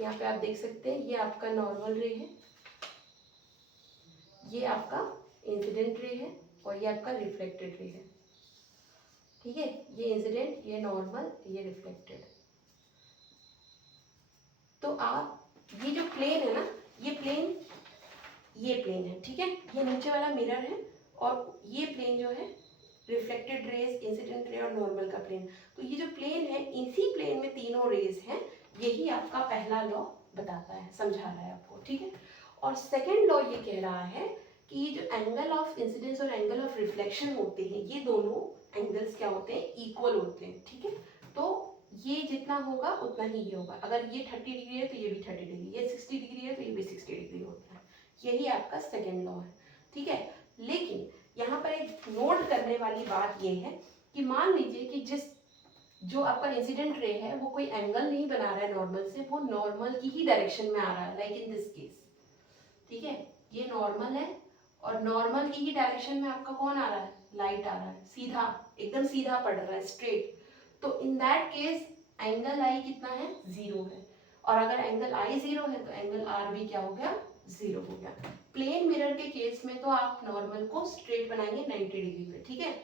यहाँ पे आप देख सकते हैं ये आपका नॉर्मल रे है, ये आपका इंसिडेंट रे है, और ये आपका रिफ्लेक्टेड रे है, ठीक है। ये इंसिडेंट, ये नॉर्मल, ये रिफ्लेक्टेड। तो आप ये जो प्लेन है ना, ये प्लेन है, ठीक है, ये नीचे वाला मिरर है, और ये प्लेन जो है रिफ्लेक्टेड रेज, इंसिडेंट रे और नॉर्मल का प्लेन। तो ये जो प्लेन है, इसी प्लेन में तीनों रेज हैं, यही आपका पहला लॉ बताता है, समझा रहा है आपको, ठीक है। और सेकेंड लॉ ये कह रहा है कि ये जो एंगल ऑफ इंसिडेंस और एंगल ऑफ रिफ्लेक्शन होते हैं, ये दोनों एंगल्स क्या होते हैं, इक्वल होते हैं, ठीक है। तो ये जितना होगा उतना ही ये होगा, अगर ये 30 डिग्री है तो ये भी 30 डिग्री, ये 60 डिग्री है तो ये भी 60 डिग्री होता है। यही आपका सेकेंड लॉ है, ठीक है। लेकिन यहाँ पर एक नोट करने वाली बात ये है कि मान लीजिए कि जो आपका इंसिडेंट रे है वो कोई एंगल नहीं बना रहा है नॉर्मल से, वो नॉर्मल की ही डायरेक्शन में आ रहा है, लाइक इन दिस केस, ठीक है। ये नॉर्मल है और नॉर्मल की ही डायरेक्शन में आपका कौन आ रहा है, लाइट आ रहा है, सीधा, एकदम सीधा पड़ रहा है, स्ट्रेट। तो इन दैट केस एंगल आई कितना है, 0 है, और अगर एंगल आई 0 है तो एंगल आर भी क्या हो गया, 0 हो गया। प्लेन मिरर के केस में तो आप नॉर्मल को स्ट्रेट बनाएंगे 90 डिग्री पे, ठीक है।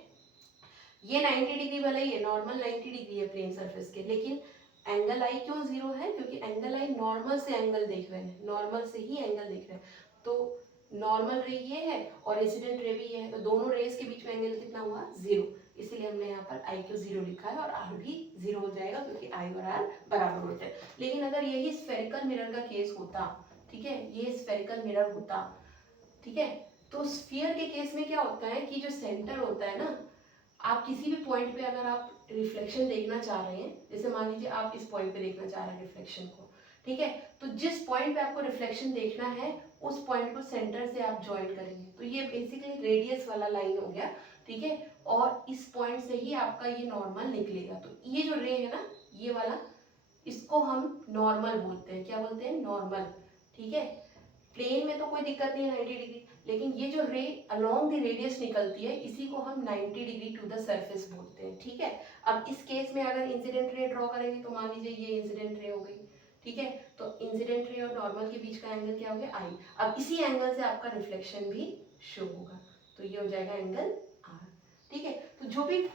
ये 90 डिग्री वाला ही है, नॉर्मल 90 डिग्री है प्लेन सरफेस के, लेकिन एंगल आई क्यों 0 है, क्योंकि एंगल आई नॉर्मल से एंगल देख रहे हैं, नॉर्मल से ही एंगल देख रहे हैं। तो नॉर्मल रे ये है और इंसिडेंट रे भी ये है, तो दोनों रेस के बीच में एंगल कितना हुआ, 0, इसीलिए हमने यहाँ पर आई को 0 लिखा है, और आर भी 0 हो जाएगा क्योंकि आई और आर बराबर होते हैं। लेकिन अगर यही स्फेरिकल मिरर का केस होता, ठीक है, ये स्फेरिकल मिरर होता, ठीक है, तो स्फीयर के केस में क्या होता है कि जो सेंटर होता है ना, आप किसी भी पॉइंट पे अगर आप रिफ्लेक्शन देखना चाह रहे हैं, जैसे मान लीजिए आप इस पॉइंट पे देखना चाह रहे हैं रिफ्लेक्शन को, ठीक है, तो जिस पॉइंट पे आपको रिफ्लेक्शन देखना है उस पॉइंट को सेंटर से आप ज्वाइन करेंगे, तो ये बेसिकली रेडियस वाला लाइन हो गया, ठीक है, और इस पॉइंट से ही आपका ये नॉर्मल निकलेगा। तो ये जो रे है ना, ये वाला, इसको हम नॉर्मल बोलते हैं। क्या बोलते हैं? नॉर्मल। ठीक है, प्लेन में तो कोई दिक्कत नहीं है 90 डिग्री, लेकिन ये जो रे अलोंग द रेडियस निकलती है, इसी को हम 90 डिग्री टू द सरफेस बोलते हैं। ठीक है, अब इस केस में अगर इंसिडेंट रे ड्रॉ करेंगे तो मान लीजिए ये इंसिडेंट रे हो गई। ठीक है, तो इंसिडेंट रे और नॉर्मल के बीच का एंगल क्या हो गया? आई। अब इसी एंगल से आपका रिफ्लेक्शन भी शो होगा, तो ये हो जाएगा एंगल आर। ठीक है, तो जो भी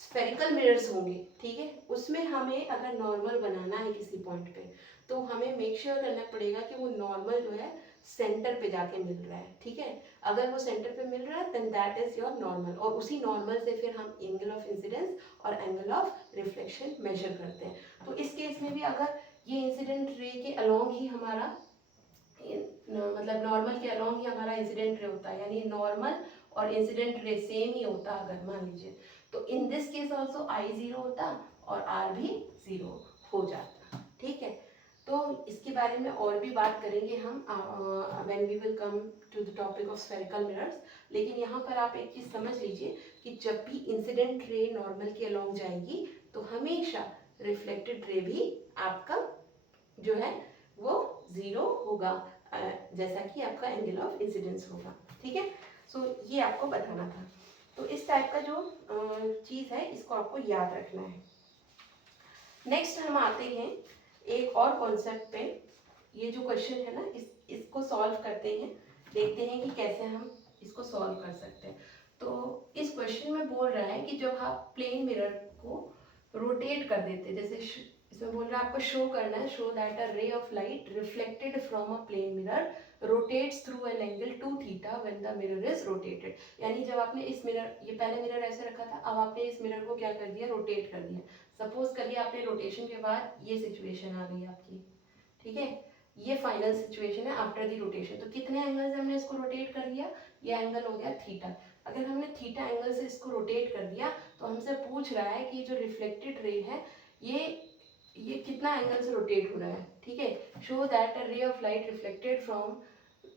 स्फेरिकल मिरर्स होंगे, ठीक है, उसमें हमें अगर नॉर्मल बनाना है किसी पॉइंट पे, तो हमें मेक श्योर करना पड़ेगा कि वो नॉर्मल जो है सेंटर पे जाके मिल रहा है। ठीक है, अगर वो सेंटर पे मिल रहा है then that is your normal, और उसी नॉर्मल से फिर हम एंगल ऑफ इंसिडेंस और एंगल ऑफ रिफ्लेक्शन मेजर करते हैं। तो इस केस में भी अगर ये इंसिडेंट रे के अलोंग ही हमारा मतलब नॉर्मल के अलोंग ही हमारा इंसिडेंट रे होता है, यानी नॉर्मल और इंसिडेंट रे सेम ही होता अगर मान लीजिए, तो in this case also I zero होता और आर भी जीरो हो जाता। ठीक है, तो इसके बारे में और भी बात करेंगे हम when we will come to the topic of spherical mirrors. लेकिन यहाँ पर आप एक चीज समझ लीजिए कि जब भी इंसिडेंट रे नॉर्मल के अलोंग जाएगी तो हमेशा रिफ्लेक्टेड रे भी आपका जो है वो जीरो होगा, जैसा कि आपका एंगल ऑफ इंसिडेंस होगा। ठीक है, सो ये आपको बताना था। तो इस टाइप का जो चीज़ है इसको आपको याद रखना है। नेक्स्ट हम आते हैं एक और कॉन्सेप्ट पे। ये जो क्वेश्चन है ना, इसको सॉल्व करते हैं, देखते हैं कि कैसे हम इसको सॉल्व कर सकते हैं। तो इस क्वेश्चन में बोल रहा है कि जब आप प्लेन मिरर को रोटेट कर देते हैं, जैसे इसमें बोल रहा है आपको शो करना है, show that a ray of light reflected from a plane mirror rotates through an angle 2 theta when the mirror is rotated. यानी जब आपने इस मिरर, ये पहले मिरर ऐसे रखा था, अब आपने इस मिरर को क्या कर दिया? रोटेट कर दिया। सपोज करिए आपने रोटेशन के बाद ये सिचुएशन आ गई आपकी। ठीक है, ये फाइनल सिचुएशन है आफ्टर द रोटेशन। तो कितने एंगल से हमने इसको रोटेट कर दिया? ये एंगल हो गया थीटा। अगर हमने थीटा एंगल से इसको रोटेट कर दिया तो हमसे पूछ रहा है कि जो रिफ्लेक्टेड रे है ये कितना एंगल से रोटेट हो रहा है। ठीक है, show that a ray of light reflected from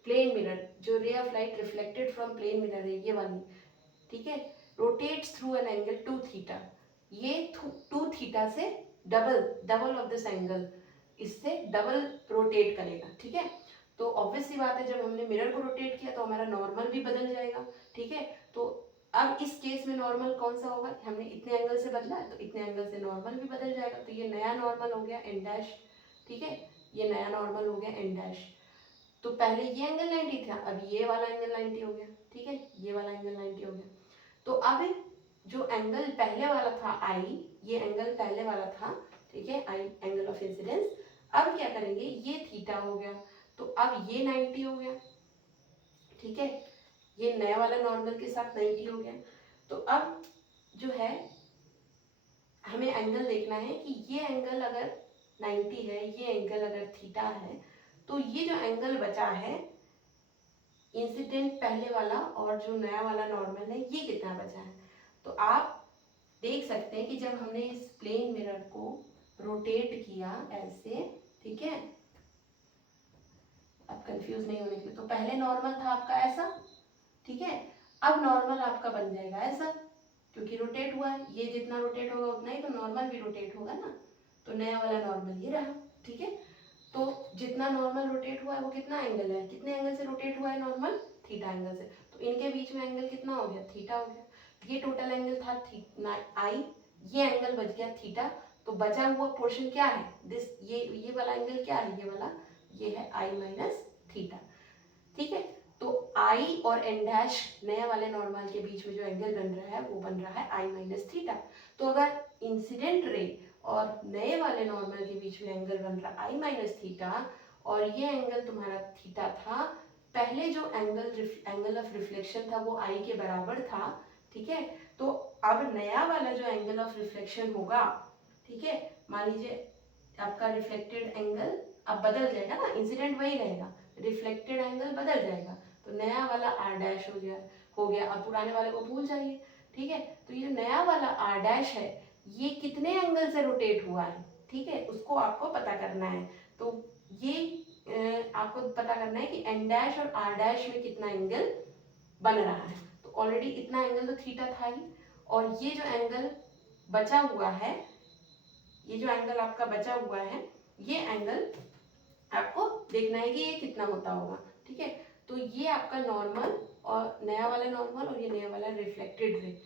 plane mirror, जो ray of light reflected from plane mirror है ये वाली, ठीक है, rotates through an angle 2 theta. ये 2 थीटा से डबल ऑफ दिस एंगल, इससे डबल रोटेट करेगा। ठीक है, तो ऑब्वियस सी बात है जब हमने मिरर को रोटेट किया तो हमारा नॉर्मल भी बदल जाएगा। ठीक है, तो अब इस केस में नॉर्मल कौन सा होगा? हमने इतने एंगल से बदला है तो इतने एंगल से नॉर्मल भी बदल जाएगा, तो ये नया नॉर्मल हो गया एन डैश। ठीक है, ये नया नॉर्मल हो गया एन डैश। तो पहले ये एंगल 90 था, अब ये वाला एंगल 90 हो गया। ठीक है, ये वाला एंगल 90 हो गया। तो अब जो एंगल पहले वाला था आई, ये एंगल पहले वाला था, ठीक है, आई एंगल ऑफ इंसिडेंस। अब क्या करेंगे? ये थीटा हो गया, तो अब ये 90 हो गया। ठीक है, ये नया वाला नॉर्मल के साथ 90 हो गया। तो अब जो है हमें एंगल देखना है कि ये एंगल अगर 90 है, ये एंगल अगर थीटा है, तो ये जो एंगल बचा है इंसिडेंट पहले वाला और जो नया वाला नॉर्मल है, ये कितना बचा है? तो आप देख सकते हैं कि जब हमने इस प्लेन मिरर को रोटेट किया ऐसे, ठीक है, अब कंफ्यूज नहीं होने के लिए, तो पहले नॉर्मल था आपका ऐसा, ठीक है, अब नॉर्मल आपका बन जाएगा ऐसा, क्योंकि रोटेट हुआ है, ये जितना रोटेट होगा उतना ही तो नॉर्मल भी रोटेट होगा ना, तो नया वाला नॉर्मल ये रहा। ठीक है, तो जितना नॉर्मल रोटेट हुआ है वो कितना एंगल है, कितने एंगल से रोटेट हुआ है नॉर्मल? थीटा एंगल से, तो इनके बीच में एंगल कितना हो गया? थीटा हो गया। ये टोटल एंगल था आई, ये एंगल बच गया थीटा, तो बचा हुआ पोर्शन क्या है? दिस, ये वाला एंगल क्या है? ये वाला, ये है आई माइनस थीटा। ठीक है, तो आई और एन डैश नए वाले नॉर्मल के बीच में जो एंगल बन रहा है वो बन रहा है आई माइनस थीटा। तो अगर इंसिडेंट रे और नए वाले नॉर्मल के बीच में एंगल बन रहा है आई माइनस थीटा, और ये एंगल तुम्हारा थीटा था, पहले जो एंगल ऑफ रिफ्लेक्शन था वो आई के बराबर था। ठीक है, तो अब नया वाला जो एंगल ऑफ रिफ्लेक्शन होगा, ठीक है, मान लीजिए आपका रिफ्लेक्टेड एंगल अब बदल जाएगा ना, इंसिडेंट वही रहेगा, रिफ्लेक्टेड एंगल बदल जाएगा, तो नया वाला आर डैश हो गया। अब पुराने वाले को भूल जाइए। ठीक है, तो ये नया वाला आर डैश है, ये कितने एंगल से रोटेट हुआ है? ठीक है, उसको आपको पता करना है। तो ये आपको पता करना है कि एन डैश और आर डैश में कितना एंगल बन रहा है। तो ऑलरेडी इतना एंगल तो थीटा था ही, और ये जो एंगल बचा हुआ है, ये जो एंगल आपका बचा हुआ है, ये एंगल आपको देखना है कि ये कितना होता होगा, ठीक है। तो ये आपका नॉर्मल और नया वाला नॉर्मल और ये नया वाला रिफ्लेक्टेड रे,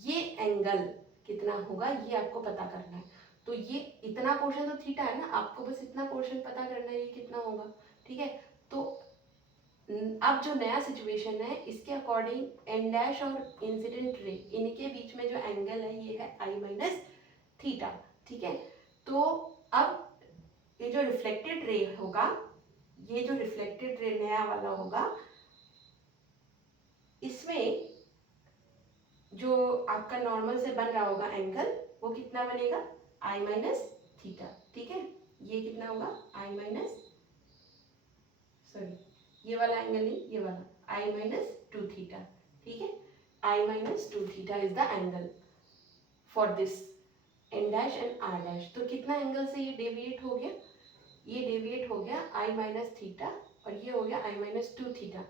ये एंगल कितना होगा ये आपको पता करना है। तो ये इतना पोर्शन तो थीटा है ना, आपको बस इतना पोर्शन पता करना है ये कितना होगा, ठीक है। तो अब जो नया सिचुएशन है इसके अकॉर्डिंग एन डैश और इंसिडेंट रे, इनके बीच में जो एंगल है ये है आई माइनस थीटा, ठीक है। तो अब ये जो रिफ्लेक्टेड रे होगा, ये जो रिफ्लेक्टेड रे नया वाला होगा, इसमें जो आपका नॉर्मल से बन रहा होगा एंगल, वो कितना बनेगा, आई माइनस थीटा, ठीक है। ये कितना होगा, आई माइनस, सॉरी ये वाला एंगल नहीं, ये वाला आई माइनस टू थीटा, ठीक है। I minus two theta is the angle for this N dash and R dash. तो कितना एंगल से ये डेविएट हो गया, ये डेविएट हो गया आई माइनस थीटा, और ये हो गया आई माइनस टू थीटा।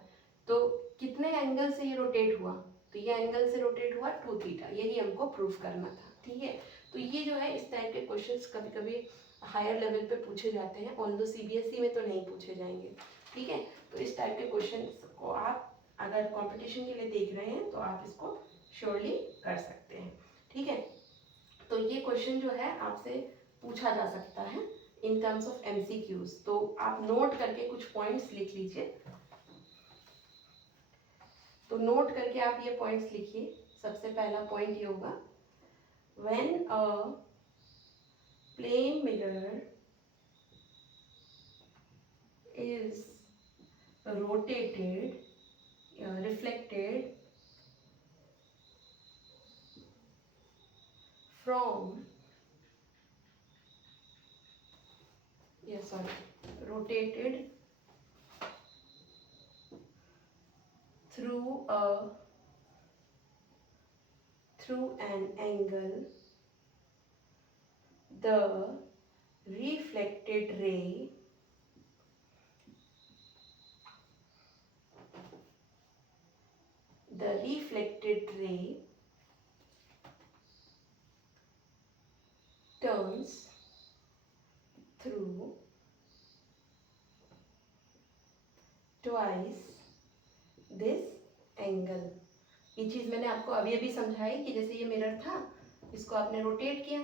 तो कितने एंगल से ये रोटेट हुआ, तो ये एंगल से रोटेट हुआ टू थीटा, यही हमको प्रूफ करना था, ठीक है। तो ये जो है इस टाइप के क्वेश्चंस कभी कभी हायर लेवल पे पूछे जाते हैं, ऑल्दो सीबीएसई में तो नहीं पूछे जाएंगे, ठीक है। तो इस टाइप के क्वेश्चंस को आप अगर कंपटीशन के लिए देख रहे हैं तो आप इसको श्योरली कर सकते हैं, ठीक है। तो ये क्वेश्चन जो है आपसे पूछा जा सकता है इन टर्म्स ऑफ एमसीक्यूज, तो आप नोट करके कुछ पॉइंट्स लिख लीजिए। तो नोट करके आप ये पॉइंट्स लिखिए। सबसे पहला पॉइंट ये होगा, when a plane mirror is rotated, reflected from, rotated through an angle, the reflected ray turns through twice this angle। ये चीज मैंने आपको अभी अभी समझाई कि जैसे ये मिरर था, इसको आपने रोटेट किया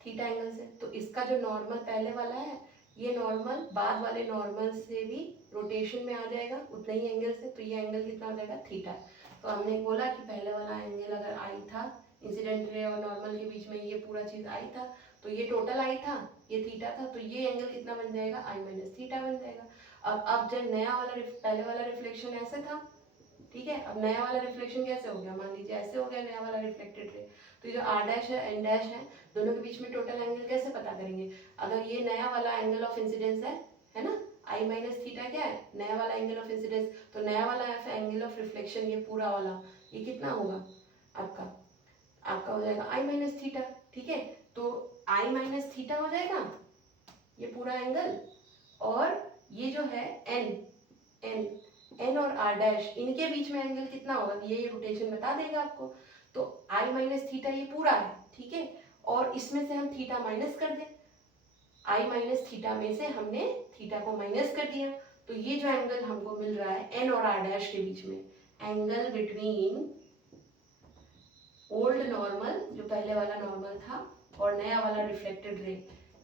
थीटा एंगल से, तो इसका जो नॉर्मल पहले वाला है, ये नॉर्मल बाद वाले नॉर्मल से भी रोटेशन में आ जाएगा उतना ही एंगल से, तो ये एंगल कितना हो जाएगा, थीटा। तो हमने बोला कि पहले वाला एंगल अगर आई था, इंसिडेंट रे और नॉर्मल के बीच में ये पूरा चीज आई था, तो ये टोटल आई था, ये थीटा था, तो ये एंगल कितना बन जाएगा, आई माइनस थीटा बन जाएगा। अब जब नया वाला पहले वाला रिफ्लेक्शन ऐसे था, ठीक है, अब नया वाला रिफ्लेक्शन कैसे हो गया, मान लीजिए ऐसे हो गया नया वाला रिफ्लेक्टेड रे। तो जो आर डैश है एन डैश है, दोनों के बीच में टोटल एंगल कैसे पता करेंगे, अगर ये नया वाला एंगल ऑफ इंसिडेंस है ना, आई माइनस थीटा क्या है, नया वाला एंगल ऑफ इंसिडेंस, तो नया वाला एंगल ऑफ रिफ्लेक्शन ये पूरा वाला, ये कितना होगा आपका, आपका हो जाएगा आई माइनस थीटा, ठीक है। तो आई माइनस थीटा हो जाएगा ये पूरा एंगल, और ये जो है एन एन एन और आर डैश, इनके बीच में एंगल कितना होगा, ये रोटेशन बता देगा आपको। तो आई माइनस थीटा ये पूरा है, ठीक है, और इसमें से हम थीटा माइनस कर दें, आई माइनस थीटा में से हमने थीटा को माइनस कर दिया, तो ये जो एंगल हमको मिल रहा है एन और आर डैश के बीच में, एंगल बिटवीन ओल्ड नॉर्मल जो पहले वाला नॉर्मल था और नया वाला रिफ्लेक्टेड रे,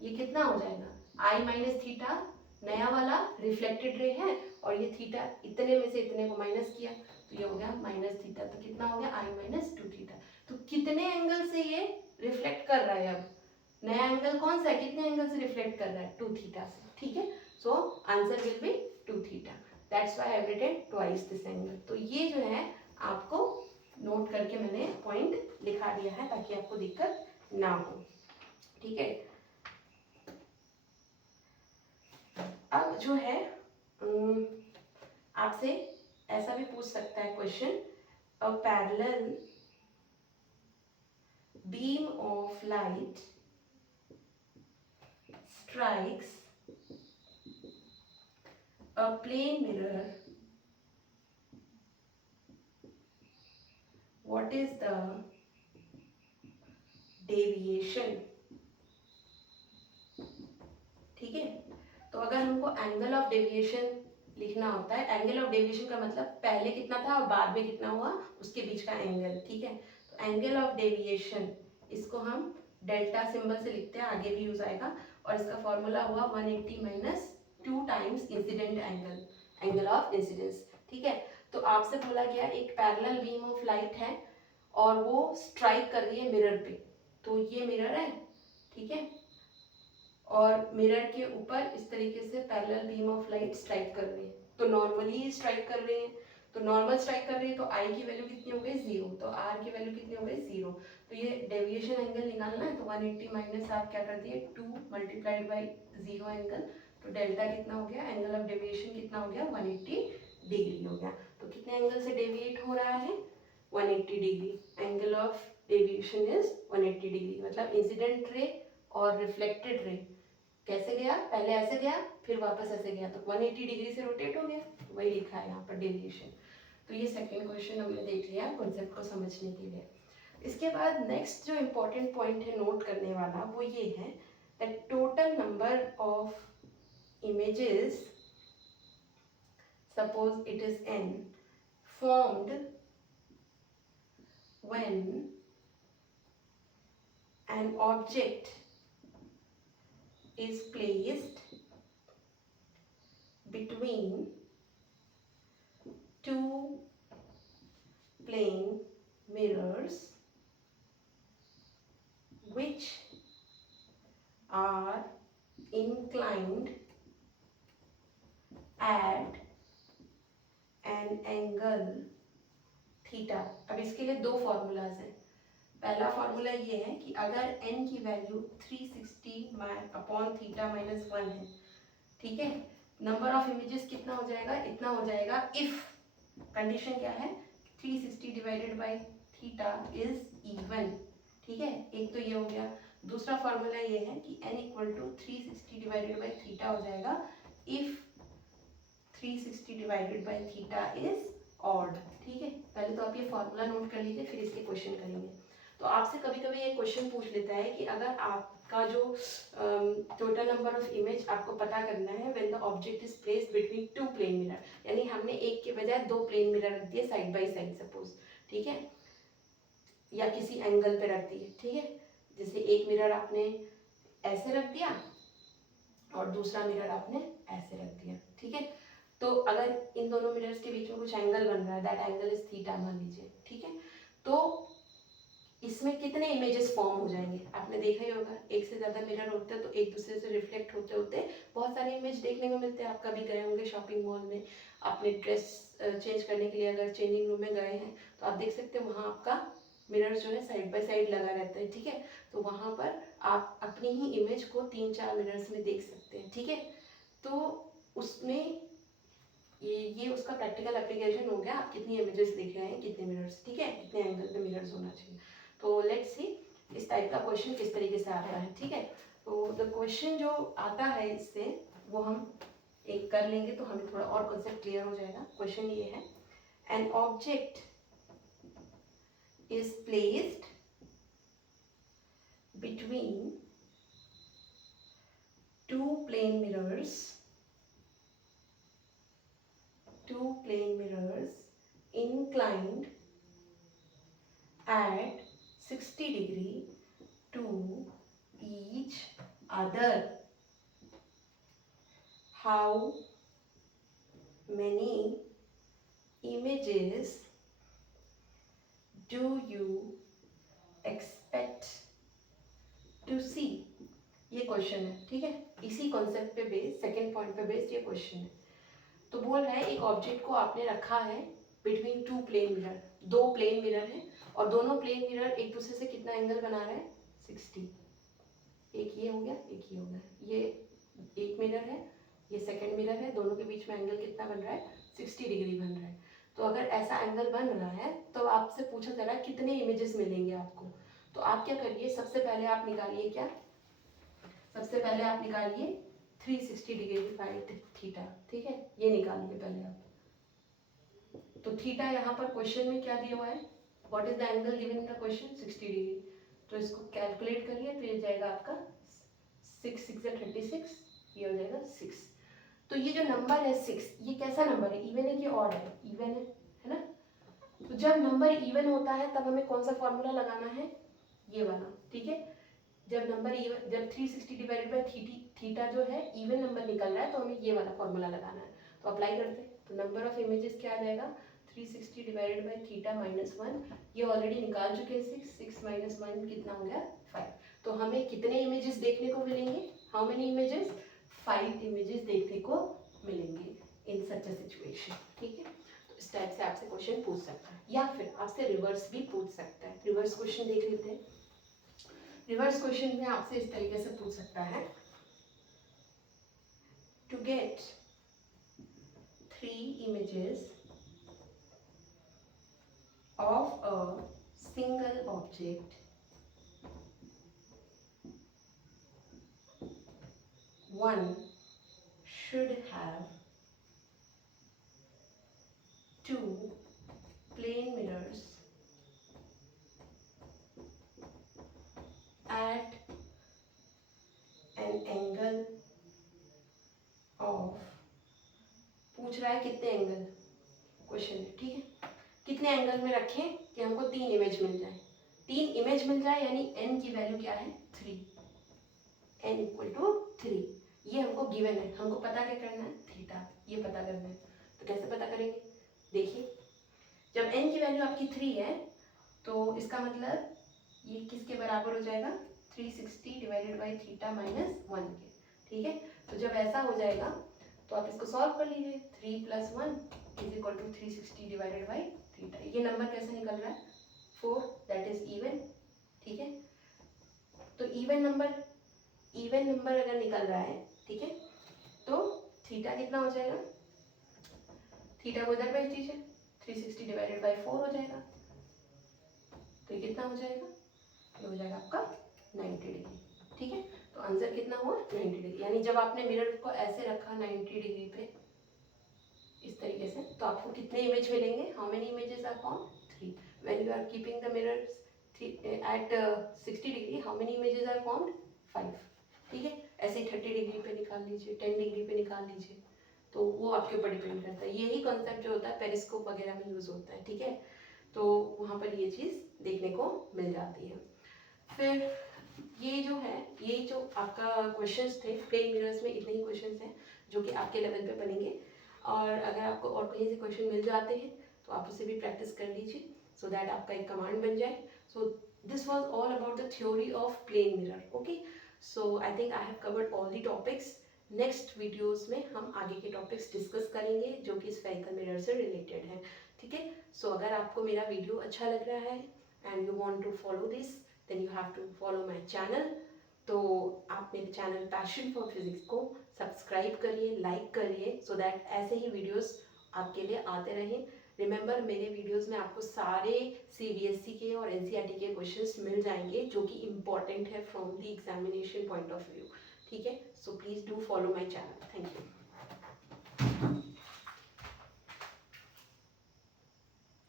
ये कितना हो जाएगा, आई माइनस थीटा नया वाला रिफ्लेक्टेड रे है, और ये थीटा इतने में से इतने को माइनस किया, तो ये हो गया माइनस थीटा, तो कितना हो गया आई माइनस टू थीटा। तो कितने एंगल से ये रिफ्लेक्ट कर रहा है, अब नया एंगल कौन सा है, कितने एंगल से रिफ्लेक्ट कर रहा है, टू थीटा से, ठीक है। So answer will be two theta, that's why I have written twice this angle. तो ये जो है आपको नोट करके मैंने पॉइंट लिखा दिया है ताकि आपको दिक्कत ना हो, ठीक है। अब जो है आपसे ऐसा भी पूछ सकता है question, a parallel beam of light strikes a plane mirror what is the deviation, ठीक है। तो अगर हमको एंगल ऑफ डेविएशन लिखना होता है, एंगल ऑफ डेविएशन का मतलब पहले कितना था और बाद में कितना हुआ उसके बीच का एंगल, ठीक है। तो एंगल ऑफ डेविएशन इसको हम डेल्टा सिंबल से लिखते हैं, आगे भी यूज आएगा, और इसका फॉर्मूला हुआ 180 minus 2 times incident angle, angle of incidence, ठीक है। तो आपसे बोला गया एक पैरेलल बीम ऑफ लाइट है और वो स्ट्राइक कर रही है मिरर पे, तो ये मिरर है, ठीक है, और मिरर के ऊपर इस तरीके से parallel beam of light strike कर रही है, तो नॉर्मली स्ट्राइक कर रहे हैं, तो नॉर्मल स्ट्राइक कर रही है, तो आई की वैल्यू कितनी हो गई 0, तो आर की वैल्यू कितनी हो गई 0। तो ये डेविएशन एंगल निकालना है, तो 180 माइनस आप क्या कर दिए 2 मल्टीप्लाइड बाई 0 एंगल, तो डेल्टा कितना हो गया, एंगल ऑफ डेविएशन कितना हो गया 180 डिग्री हो गया। तो कितने एंगल से डेविएट हो रहा है 180 degree, angle of deviation is 180 degree, मतलब इंसिडेंट रे और रिफ्लेक्टेड रे कैसे गया, पहले ऐसे गया फिर वापस ऐसे गया, तो 180 डिग्री से रोटेट हो गया, वही लिखा है यहाँ पर डेविएशन। तो ये सेकंड क्वेश्चन हमने देख लिया कॉन्सेप्ट को समझने के लिए। इसके बाद नेक्स्ट जो इम्पोर्टेंट पॉइंट है नोट करने वाला वो ये है that total number of images, suppose it is n, formed when an object is placed between two plane mirrors which are inclined at an angle theta. अब इसके लिए दो फॉर्मूलाज हैं। पहला फॉर्मूला ये है कि अगर n की वैल्यू 360 अपॉन थीटा माइनस 1 है, ठीक है, नंबर ऑफ इमेजेस कितना हो जाएगा, इतना हो जाएगा इफ, कंडीशन क्या है 360 divided by theta is even, ठीक है, एक तो ये हो गया। दूसरा फॉर्मूला ये है कि n equal to 360 divided by theta हो जाएगा if 360 divided by theta is odd, ठीक है। पहले तो आप ये फॉर्मूला नोट कर लीजिए, फिर इसके क्वेश्चन करेंगे। तो आपसे कभी कभी ये क्वेश्चन पूछ लेता है कि अगर आपका जो टोटल नंबर ऑफ इमेज आपको पता करना है when the object is placed between two plane mirror, यानी हमने एक के बजाय दो प्लेन मिरर रख दिए साइड बाय साइड सपोज, ठीक है, या किसी एंगल पे रख दिए, ठीक है, जैसे एक मिरर आपने ऐसे रख दिया और दूसरा मिरर आपने ऐसे रख दिया, ठीक है। तो अगर इन दोनों मिरर्स के बीच में कुछ एंगल बन रहा है, दैट एंगल इज थीटा मान लीजिए, ठीक है। तो इसमें कितने इमेजेस फॉर्म हो जाएंगे, आपने देखा ही होगा, एक से ज़्यादा मिरर होते हैं तो एक दूसरे से रिफ्लेक्ट होते होते बहुत सारे इमेज देखने को मिलते हैं। आप कभी गए होंगे शॉपिंग मॉल में, आपने ड्रेस चेंज करने के लिए अगर चेंजिंग रूम में गए हैं तो आप देख सकते हैं वहाँ आपका मिरर जो है साइड बाय साइड लगा रहता है, ठीक है। तो वहाँ पर आप अपनी ही इमेज को 3-4 मिरर्स में देख सकते हैं, ठीक है। तो उसमें ये उसका प्रैक्टिकल एप्लीकेशन हो गया, आप कितनी इमेजेस देख रहे हैं, कितने मिरर्स, ठीक है, कितने एंगल पे मिरर्स होना चाहिए। तो लेट्स सी इस टाइप का क्वेश्चन किस तरीके से आता है, ठीक है। तो द क्वेश्चन जो आता है इससे वो हम एक कर लेंगे तो हमें थोड़ा और कॉन्सेप्ट क्लियर हो जाएगा। क्वेश्चन ये है, an object is placed between two plane mirrors inclined at 60 degree to each other. How many images do you expect to see? ये क्वेश्चन है, ठीक है, इसी कॉन्सेप्ट पे बेस्ड, सेकेंड पॉइंट पे बेस्ड ये क्वेश्चन है। तो बोल रहा है एक ऑब्जेक्ट को आपने रखा है बिटवीन टू प्लेन मिरर, दो प्लेन मिरर है और दोनों प्लेन मिरर एक दूसरे से कितना एंगल बना रहा है 60, एक ये हो गया एक ये हो गया, ये एक मिरर है ये सेकंड मिरर है, दोनों के बीच में एंगल कितना बन रहा है 60 डिग्री बन रहा है। तो अगर ऐसा एंगल बन रहा है तो आपसे पूछा जा रहा है कितने इमेजेस मिलेंगे आपको। तो आप क्या करिए, सबसे पहले आप निकालिए क्या, सबसे पहले आप निकालिए 360 डिग्री बाई थीटा, ठीक है, ये निकालिए पहले आप। तो थीटा यहाँ पर क्वेश्चन में क्या दिया हुआ है what is the angle given in the question 60 degree. तो इसको कैलकुलेट करिए तो ये जाएगा आपका 6 6 36, ये हो जाएगा 6। तो ये जो नंबर है 6, ये कैसा नंबर है, इवन है कि ऑड है, इवन है ना। तो जब नंबर इवन होता है तब हमें कौन सा फॉर्मूला लगाना है, ये वाला, ठीक है। जब नंबर इवन, जब 360 डिवाइडेड बाय थीटा जो है इवन नंबर निकल रहा है तो हमें ये वाला फॉर्मूला लगाना है। तो अप्लाई करते हैं, तो नंबर ऑफ इमेजेस क्या आ जाएगा 360 डिवाइडेड बाय थीटा माइनस 1, ये ऑलरेडी निकाल चुके हैं 6 माइनस 1 कितना हो गया 5। तो हमें कितने इमेजेस देखने को मिलेंगे, हाउ मेनी इमेजेस, 5 इमेजेस देखने को मिलेंगे इन सच अ सिचुएशन, ठीक है। तो इस टाइप से आपसे क्वेश्चन पूछ सकता है, या फिर आपसे रिवर्स भी पूछ सकता है। रिवर्स क्वेश्चन देख लेते हैं। रिवर्स क्वेश्चन में आपसे इस तरीके से पूछ सकता है, to get 3 images of a single object, one should have 2 plane mirrors at an angle of, पूछ रहा है कितने एंगल, क्वेश्चन है, ठीक है। कितने एंगल में रखें कि हमको 3 इमेज मिल जाए, 3 इमेज मिल जाए, यानी n की वैल्यू क्या है 3, n इक्वल टू 3, ये हमको गिवन है। हमको पता क्या करना है, थीटा, ये पता करना है। तो कैसे पता करेंगे, देखिए जब n की वैल्यू आपकी 3 है तो इसका मतलब ये किसके बराबर हो जाएगा, 360 डिवाइडेड बाई थीटा माइनस 1 के, ठीक है। तो जब ऐसा हो जाएगा तो आप इसको सॉल्व कर लीजिए, 3 + 1 is equal to 360 divided by theta. ये नंबर कैसे निकल रहा है 4, दैट इज इवन, ठीक है। तो इवन नंबर अगर निकल रहा है, ठीक है, तो थीटा कितना हो जाएगा, थीटा को इधर भेज दीजिए, 360 डिवाइडेड बाई 4 हो जाएगा। तो ये कितना हो जाएगा, ये हो जाएगा आपका 90 डिग्री, ठीक है। तो आंसर कितना हुआ 90 डिग्री, यानी जब आपने मिरर को ऐसे रखा 90 डिग्री पे इस तरीके से, तो आपको कितने इमेज मिलेंगे, how many images are form 3। When you are keeping the mirrors at 60 degree, how many images are formed 5, ठीक है। ऐसे ही 30 डिग्री पे निकाल लीजिए, 10 डिग्री पे निकाल लीजिए, तो वो आपके ऊपर डिपेंड करता है। यही कॉन्सेप्ट जो होता है पेरिस्कोप वगैरह में यूज होता है, ठीक है। तो वहाँ पर ये चीज़ देखने को मिल जाती है। फिर ये जो है, ये जो आपका क्वेश्चंस थे प्लेन मिरर्स में, इतने ही क्वेश्चंस हैं जो कि आपके लेवल पे बनेंगे। और अगर आपको और कहीं से क्वेश्चन मिल जाते हैं तो आप उसे भी प्रैक्टिस कर लीजिए, सो दैट आपका एक कमांड बन जाए। So this was all about the theory of plane mirror, okay. So I think I have covered all the topics. Next videos में हम आगे के टॉपिक्स डिस्कस करेंगे जो कि स्फेरिकल मिरर से रिलेटेड है, ठीक है। सो अगर आपको मेरा वीडियो अच्छा लग रहा है and you want to follow this, then you have to follow my channel. तो आप मेरे चैनल पैशन फॉर फिजिक्स को सब्सक्राइब करिए, लाइक करिए, सो दैट ऐसे ही वीडियोस आपके लिए आते रहें। रिमेंबर, मेरे वीडियोस में आपको सारे CBSE के और NCERT के क्वेश्चंस मिल जाएंगे जो कि इम्पॉर्टेंट है from the examination point of view, ठीक है। So please do follow my channel, thank you.